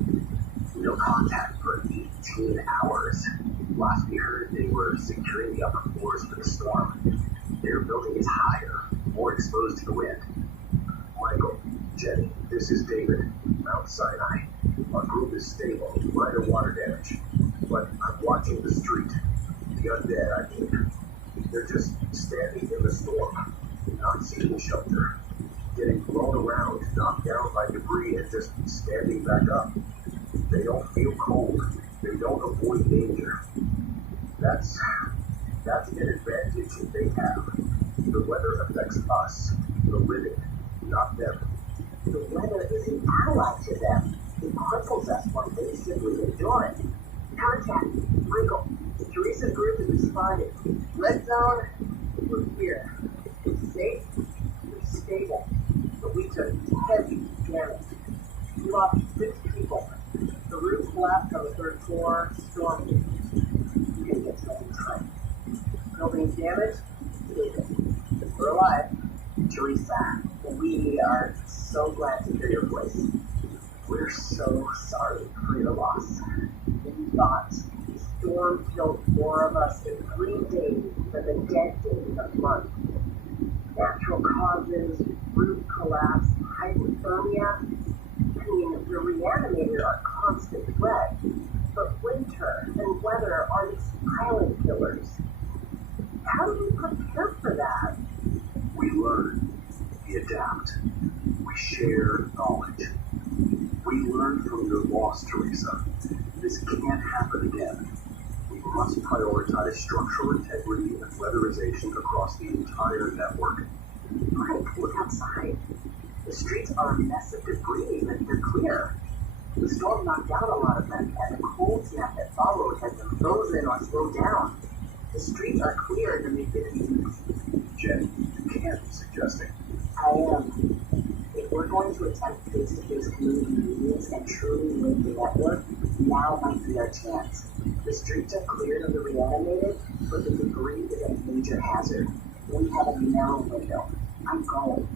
No contact for 18 hours. Last we heard, they were securing the upper floors for the storm. Their building is higher, more exposed to the wind. Michael, Jenny, this is David, Mount Sinai. Our group is stable, minor water damage. But I'm watching the street. The undead, I mean. They're just standing in the storm, not seeking shelter, getting blown around, knocked down by debris, and just standing back up. They don't feel cold. They don't avoid danger. That's an advantage that they have. The weather affects us, the living, not them. The weather is an ally to them. It cripples us while they simply endure it. Contact, Michael. Teresa's group is responding. Red Zone, we're here. It's safe, we're stable, but we took heavy damage. We lost 6 people. The roof collapsed on the 3rd floor, storm hit. We didn't get to any time. Building damage, David. We're alive. Teresa, we are so glad to hear your voice. We're so sorry for your loss. We thought the storm killed 4 of us in 3 days for the dead days of month. Natural causes, roof collapse, hypothermia. I mean, we're reanimated are constant threat. But winter and weather are these silent killers. How do we prepare for that? We learn, we adapt, we share knowledge. We learn from your loss, Teresa. This can't happen again. We must prioritize structural integrity and weatherization across the entire network. Mike, look outside. The streets are a mess of debris, but they're clear. The storm knocked out a lot of them, and the cold snap that followed has them frozen or slowed down. The streets are clear to make this use. Jen, you can't be suggesting. I am. If we're going to attempt face-to-face community meetings and truly make the network, now might be our chance. The streets are cleared of the reanimated, but the debris is a major hazard. We have a narrow window. I'm going.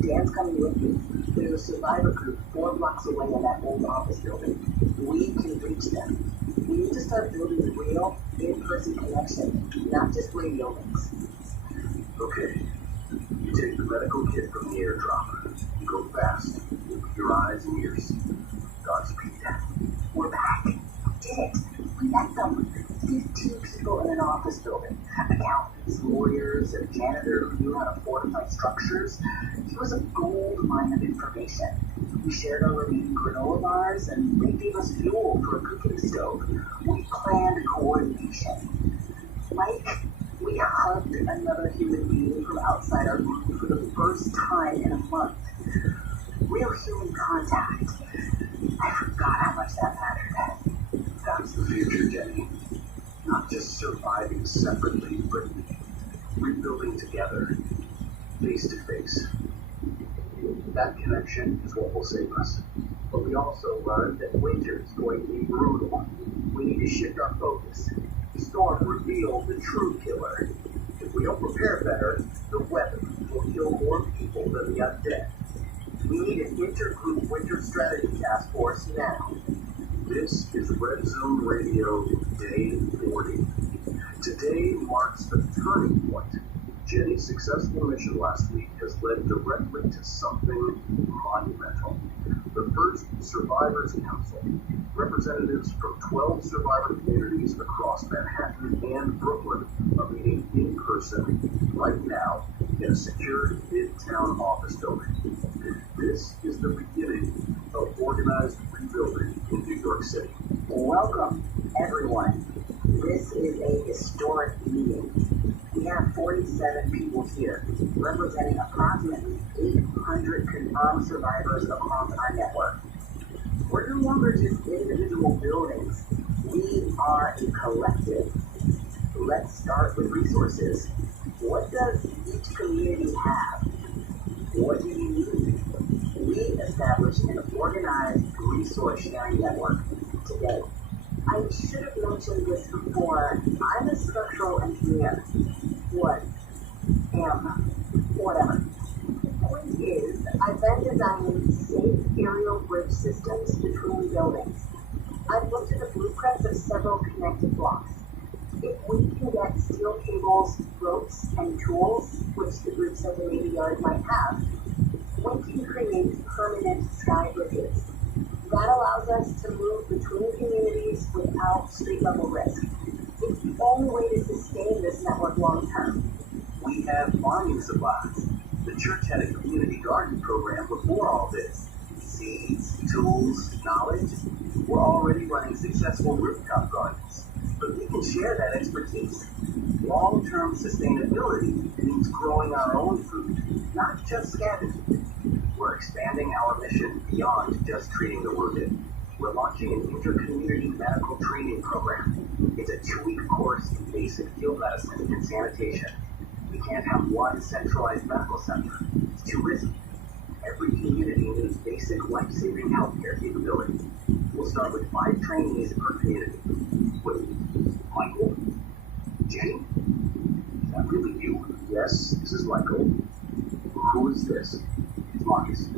Dan's coming with me. There's a survivor group 4 blocks away in that old office building. We can reach them. We need to start building a real, in-person connection, not just radio links. Okay. You take the medical kit from the airdrop. You go fast. With your eyes and ears. Godspeed. We're back. We did it. We met them. 15 people in an office building. Accountants, lawyers, a janitor who knew how to fortify structures. He was a gold mine of information. We shared our remaining granola bars, and they gave us fuel for a cooking stove. We planned coordination. Like, we hugged another human being from outside our group for the first time in a month. Real human contact. I forgot how much that mattered. That's the future, Jenny. Not just surviving separately, but rebuilding together, face to face. That connection is what will save us. But we also learned that winter is going to be brutal. We need to shift our focus. The storm revealed the true killer. If we don't prepare better, the weather will kill more people than the undead. We need an intergroup winter strategy task force now. This is Red Zone Radio Day 40. Today marks the turning point. Jenny's successful mission last week has led directly to something monumental. The first Survivors Council, representatives from 12 survivor communities across Manhattan and Brooklyn, are meeting in person right now in a secured Midtown office building. This is the beginning of organized rebuilding in New York City. Welcome, everyone. This is a historic meeting. We have 47 people here, representing approximately 800 confirmed survivors across our network. We're no longer just individual buildings. We are a collective. Let's start with resources. What does each community have? What do you need? We established an organized resource sharing network today. I should have mentioned this before. I'm a structural engineer. What? Whatever. Point is, I've been designing safe aerial bridge systems between buildings. I've looked at the blueprints of several connected blocks. If we can get steel cables, ropes, and tools, which the group said the Navy Yard might have, we can create permanent sky bridges. That allows us to move between communities without street-level risk. It's the only way to sustain this network long-term. We have farming supplies. The church had a community garden program before all this. Seeds, tools, knowledge. We're already running successful rooftop gardens. But we can share that expertise. Long-term sustainability means growing our own food, not just scavenging. We're expanding our mission beyond just treating the wounded. We're launching an inter-community medical training program. It's a 2-week course in basic field medicine and sanitation. We can't have one centralized medical center. It's too risky. Every community needs basic life-saving healthcare capability. We'll start with 5 trainees per community. Wait, Michael? Jenny? Is that really you? Yes, this is Michael. Who is this? It's Marcus.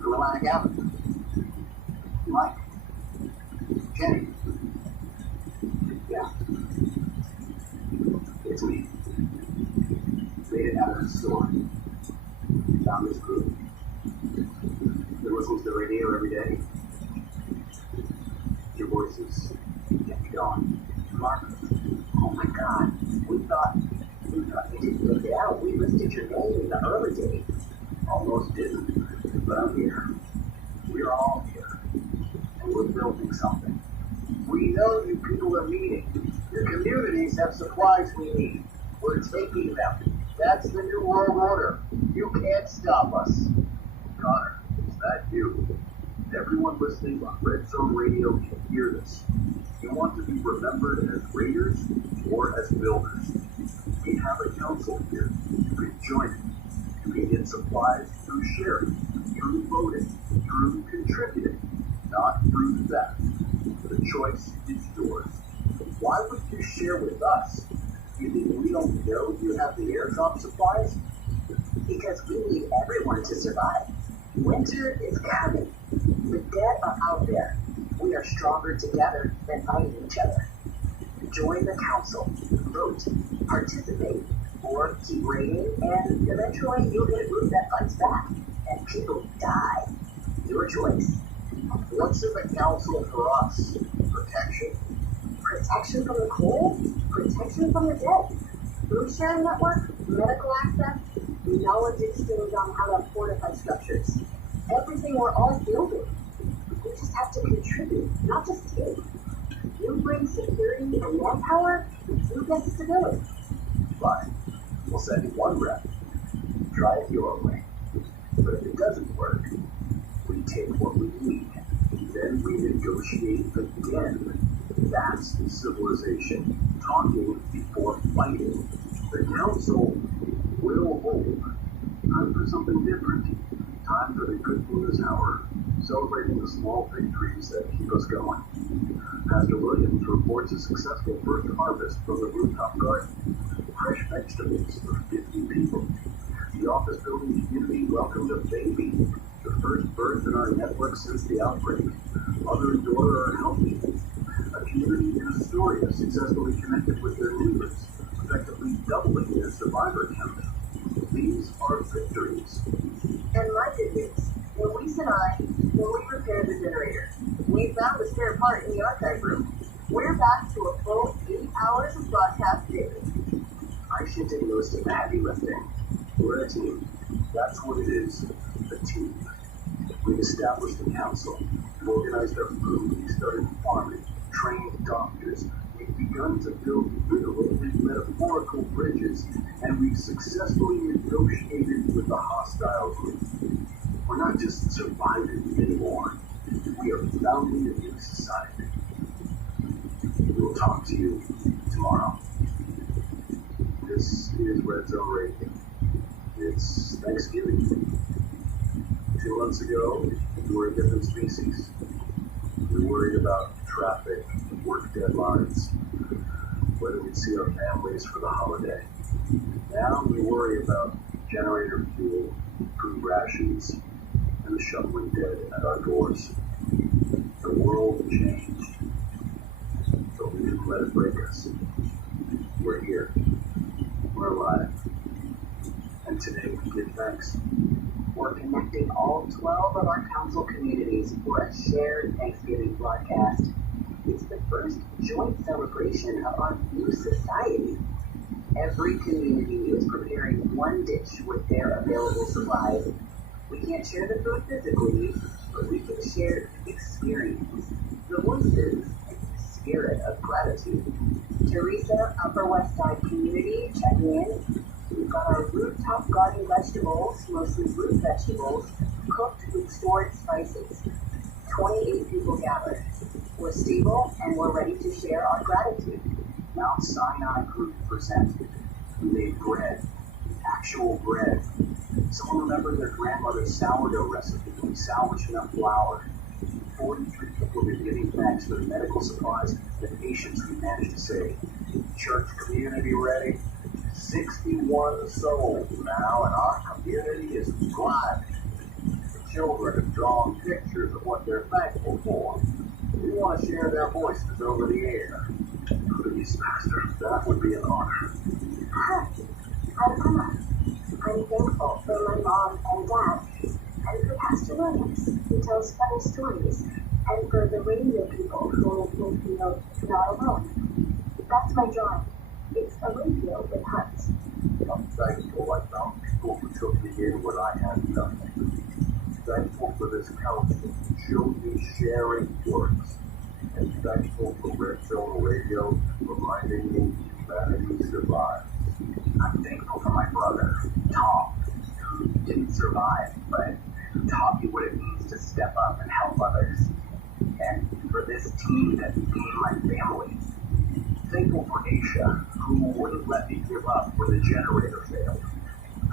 From Atlantic Avenue. Mike. Jenny. Yeah. It's me. Made it out of the storm. Found this group. Been listening to the radio every day. Your voices get me going. Marcus. Oh my God. We thought you didn't make it out. We listed your name in the early days. Almost didn't. But I'm here. We're all here. And we're building something. We know you people are meeting. Your communities have supplies we need. We're taking them. That's the New World Order. You can't stop us. Connor, is that you? Everyone listening on Red Zone Radio can hear this. You want to be remembered as raiders or as builders? We have a council here. You can join it. You can get supplies through sharing, through voting, through contributing, not through theft. The choice is yours. Why would you share with us? You think we don't know you have the airdrop supplies? Because we need everyone to survive. Winter is coming. The dead are out there. We are stronger together than fighting each other. Join the council, vote, participate, or keep raiding, and eventually you'll get a group that fights back, and people die. Your choice. What's in the council for us? Protection? Protection from the cold, protection from the dead, food sharing network, medical access, knowledge exchange on how to fortify structures. Everything we're all building. We just have to contribute, not just take. You bring security and manpower, you get stability. Fine. We'll send you one rep. Try it your way. But if it doesn't work, we take what we need. Then we negotiate again. That's civilization. Talking before fighting. The council will hold. Time for something different. Time for the good news hour. Celebrating the small victories that keep us going. Pastor Williams reports a successful first harvest from the rooftop garden. Fresh vegetables for 50 people. The office building community welcomed a baby, the first birth in our network since the outbreak. Mother and daughter are healthy. A community in Astoria successfully connected with their neighbors, effectively doubling their survivor count. These are victories. And my good news, Luis and I, when we repaired the generator, we found the spare part in the archive room. We're back to a full 8 hours of broadcast daily. I should take most of the heavy lifting. We're a team. That's what it is, a team. We've established a council. We've organized our food. We started farming, trained doctors. We've begun to build literal and metaphorical bridges, and we've successfully negotiated with the hostile group. We're not just surviving anymore. We are founding a new society. We'll talk to you tomorrow. This is Red Zone Radio. It's Thanksgiving. 2 months ago, we were a different species. We worried about traffic, work deadlines, whether we'd see our families for the holiday. Now we worry about generator fuel, food rations, and the shuffling dead at our doors. The world changed, but we didn't let it break us. We're here. We're alive. And today we give thanks. We're connecting all 12 of our council communities for a shared Thanksgiving broadcast. It's the first joint celebration of our new society. Every community is preparing one dish with their available supplies. We can't share the food physically, but we can share the experience, the voices, and the spirit of gratitude. Teresa, Upper West Side community, checking in. We've got our rooftop garden vegetables, mostly root vegetables, cooked with stored spices. 28 people gathered. We're stable and we're ready to share our gratitude. Mount Sinai group presented. We made bread, actual bread. Someone remembered their grandmother's sourdough recipe. We salvaged enough flour. 43 people were giving thanks for the medical supplies and patients we managed to save. Church community ready? 61 souls now, and our community is thriving. The children have drawn pictures of what they're thankful for. We want to share their voices over the air. Please, Master, that would be an honor. Hi, I'm Emma. I'm thankful for my mom and dad, and for Pastor Williams, who tells funny stories, and for the radio people who make me feel not alone. That's my drawing. It's a radio with hearts. I'm thankful I found people who took me in when I had nothing. Thankful for this council who showed me sharing works. And thankful for Red Zone Radio reminding me humanity survives. I'm thankful for my brother. didn't survive, but taught me what it means to step up and help others. And for this team that became my family. Thankful for Aisha, who wouldn't let me give up when the generator failed.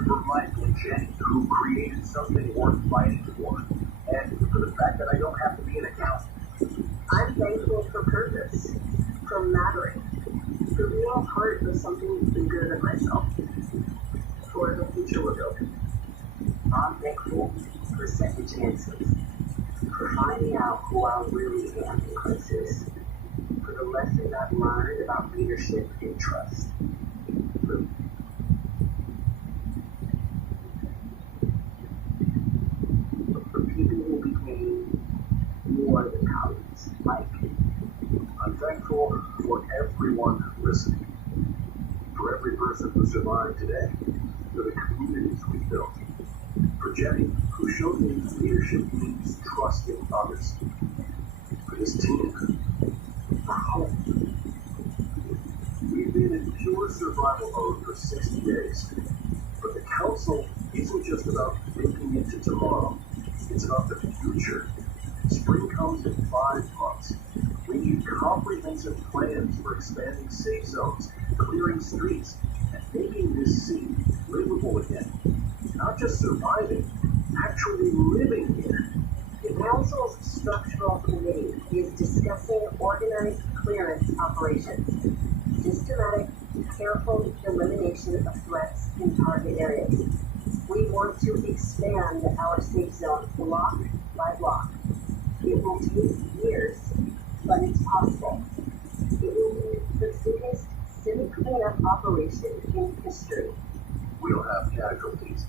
For Mike and Jenny, who created something worth fighting for. And for the fact that I don't have to be an accountant. I'm thankful for purpose, for mattering, for being part of something bigger than myself, for the future we're building. I'm thankful for second chances, for finding out who I really am in crisis, for the lessons I've learned about leadership and trust. For people who became more than colleagues, like I'm thankful for everyone listening, for every person who survived today, for the communities we built, for Jenny, who showed me leadership means trusting others, for this team, for hope. We've been in pure survival mode for 60 days, but the council isn't just about thinking into tomorrow, it's about the future. Spring comes in 5 months. We need comprehensive plans for expanding safe zones, clearing streets, and making this city livable again. Not just surviving, actually living here. the Council's structural committee is discussing organized clearance operations, systematic, careful elimination of threats in target areas. We want to expand our safe zone block by block. It will take years, but it's possible. It will be the biggest city cleanup operation in history. We'll have casualties,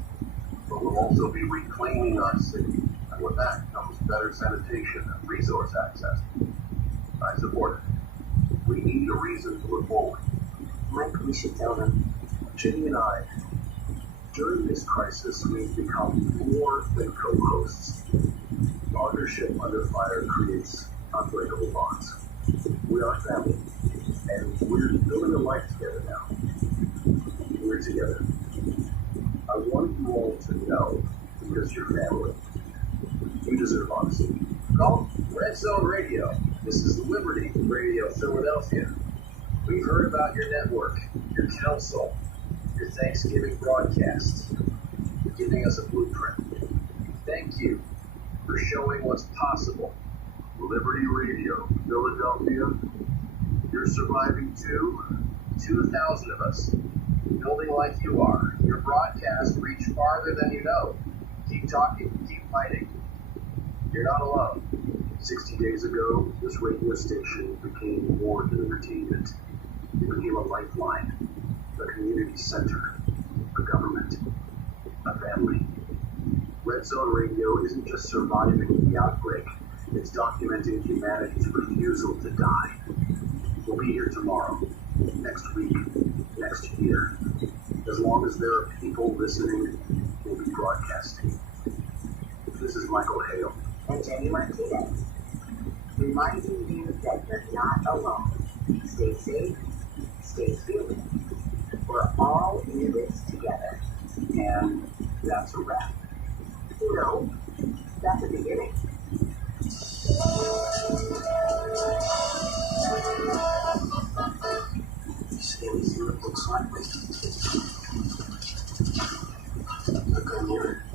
but we'll also be reclaiming our city, and with that comes better sanitation and resource access. I support it. We need a reason to look forward. Mike, we should tell them. Jenny and I, during this crisis, we've become more than co-hosts. Partnership under fire creates unbreakable bonds. We are family, and we're building a life together now. We're together. I want you all to know, because you're family, you deserve honesty. Call Red Zone Radio. This is Liberty Radio Philadelphia. We've heard about your network, your council, your Thanksgiving broadcast, giving us a blueprint. Thank you for showing what's possible. Liberty Radio, Philadelphia, you're surviving too? 2,000 of us, building like you are. Your broadcast reach farther than you know. Keep talking, keep fighting. You're not alone. 60 days ago, this radio station became more than entertainment. It became a lifeline, a community center, a government, a family. Red Zone Radio isn't just surviving the outbreak, it's documenting humanity's refusal to die. We'll be here tomorrow, next week, next year. As long as there are people listening, we'll be broadcasting. This is Michael Hale. And Jenny Martinez, reminding you that you're not alone. Stay safe, stay human. We're all in this together. And that's a wrap. No, that's the beginning. Let me see what it looks like. Look on here.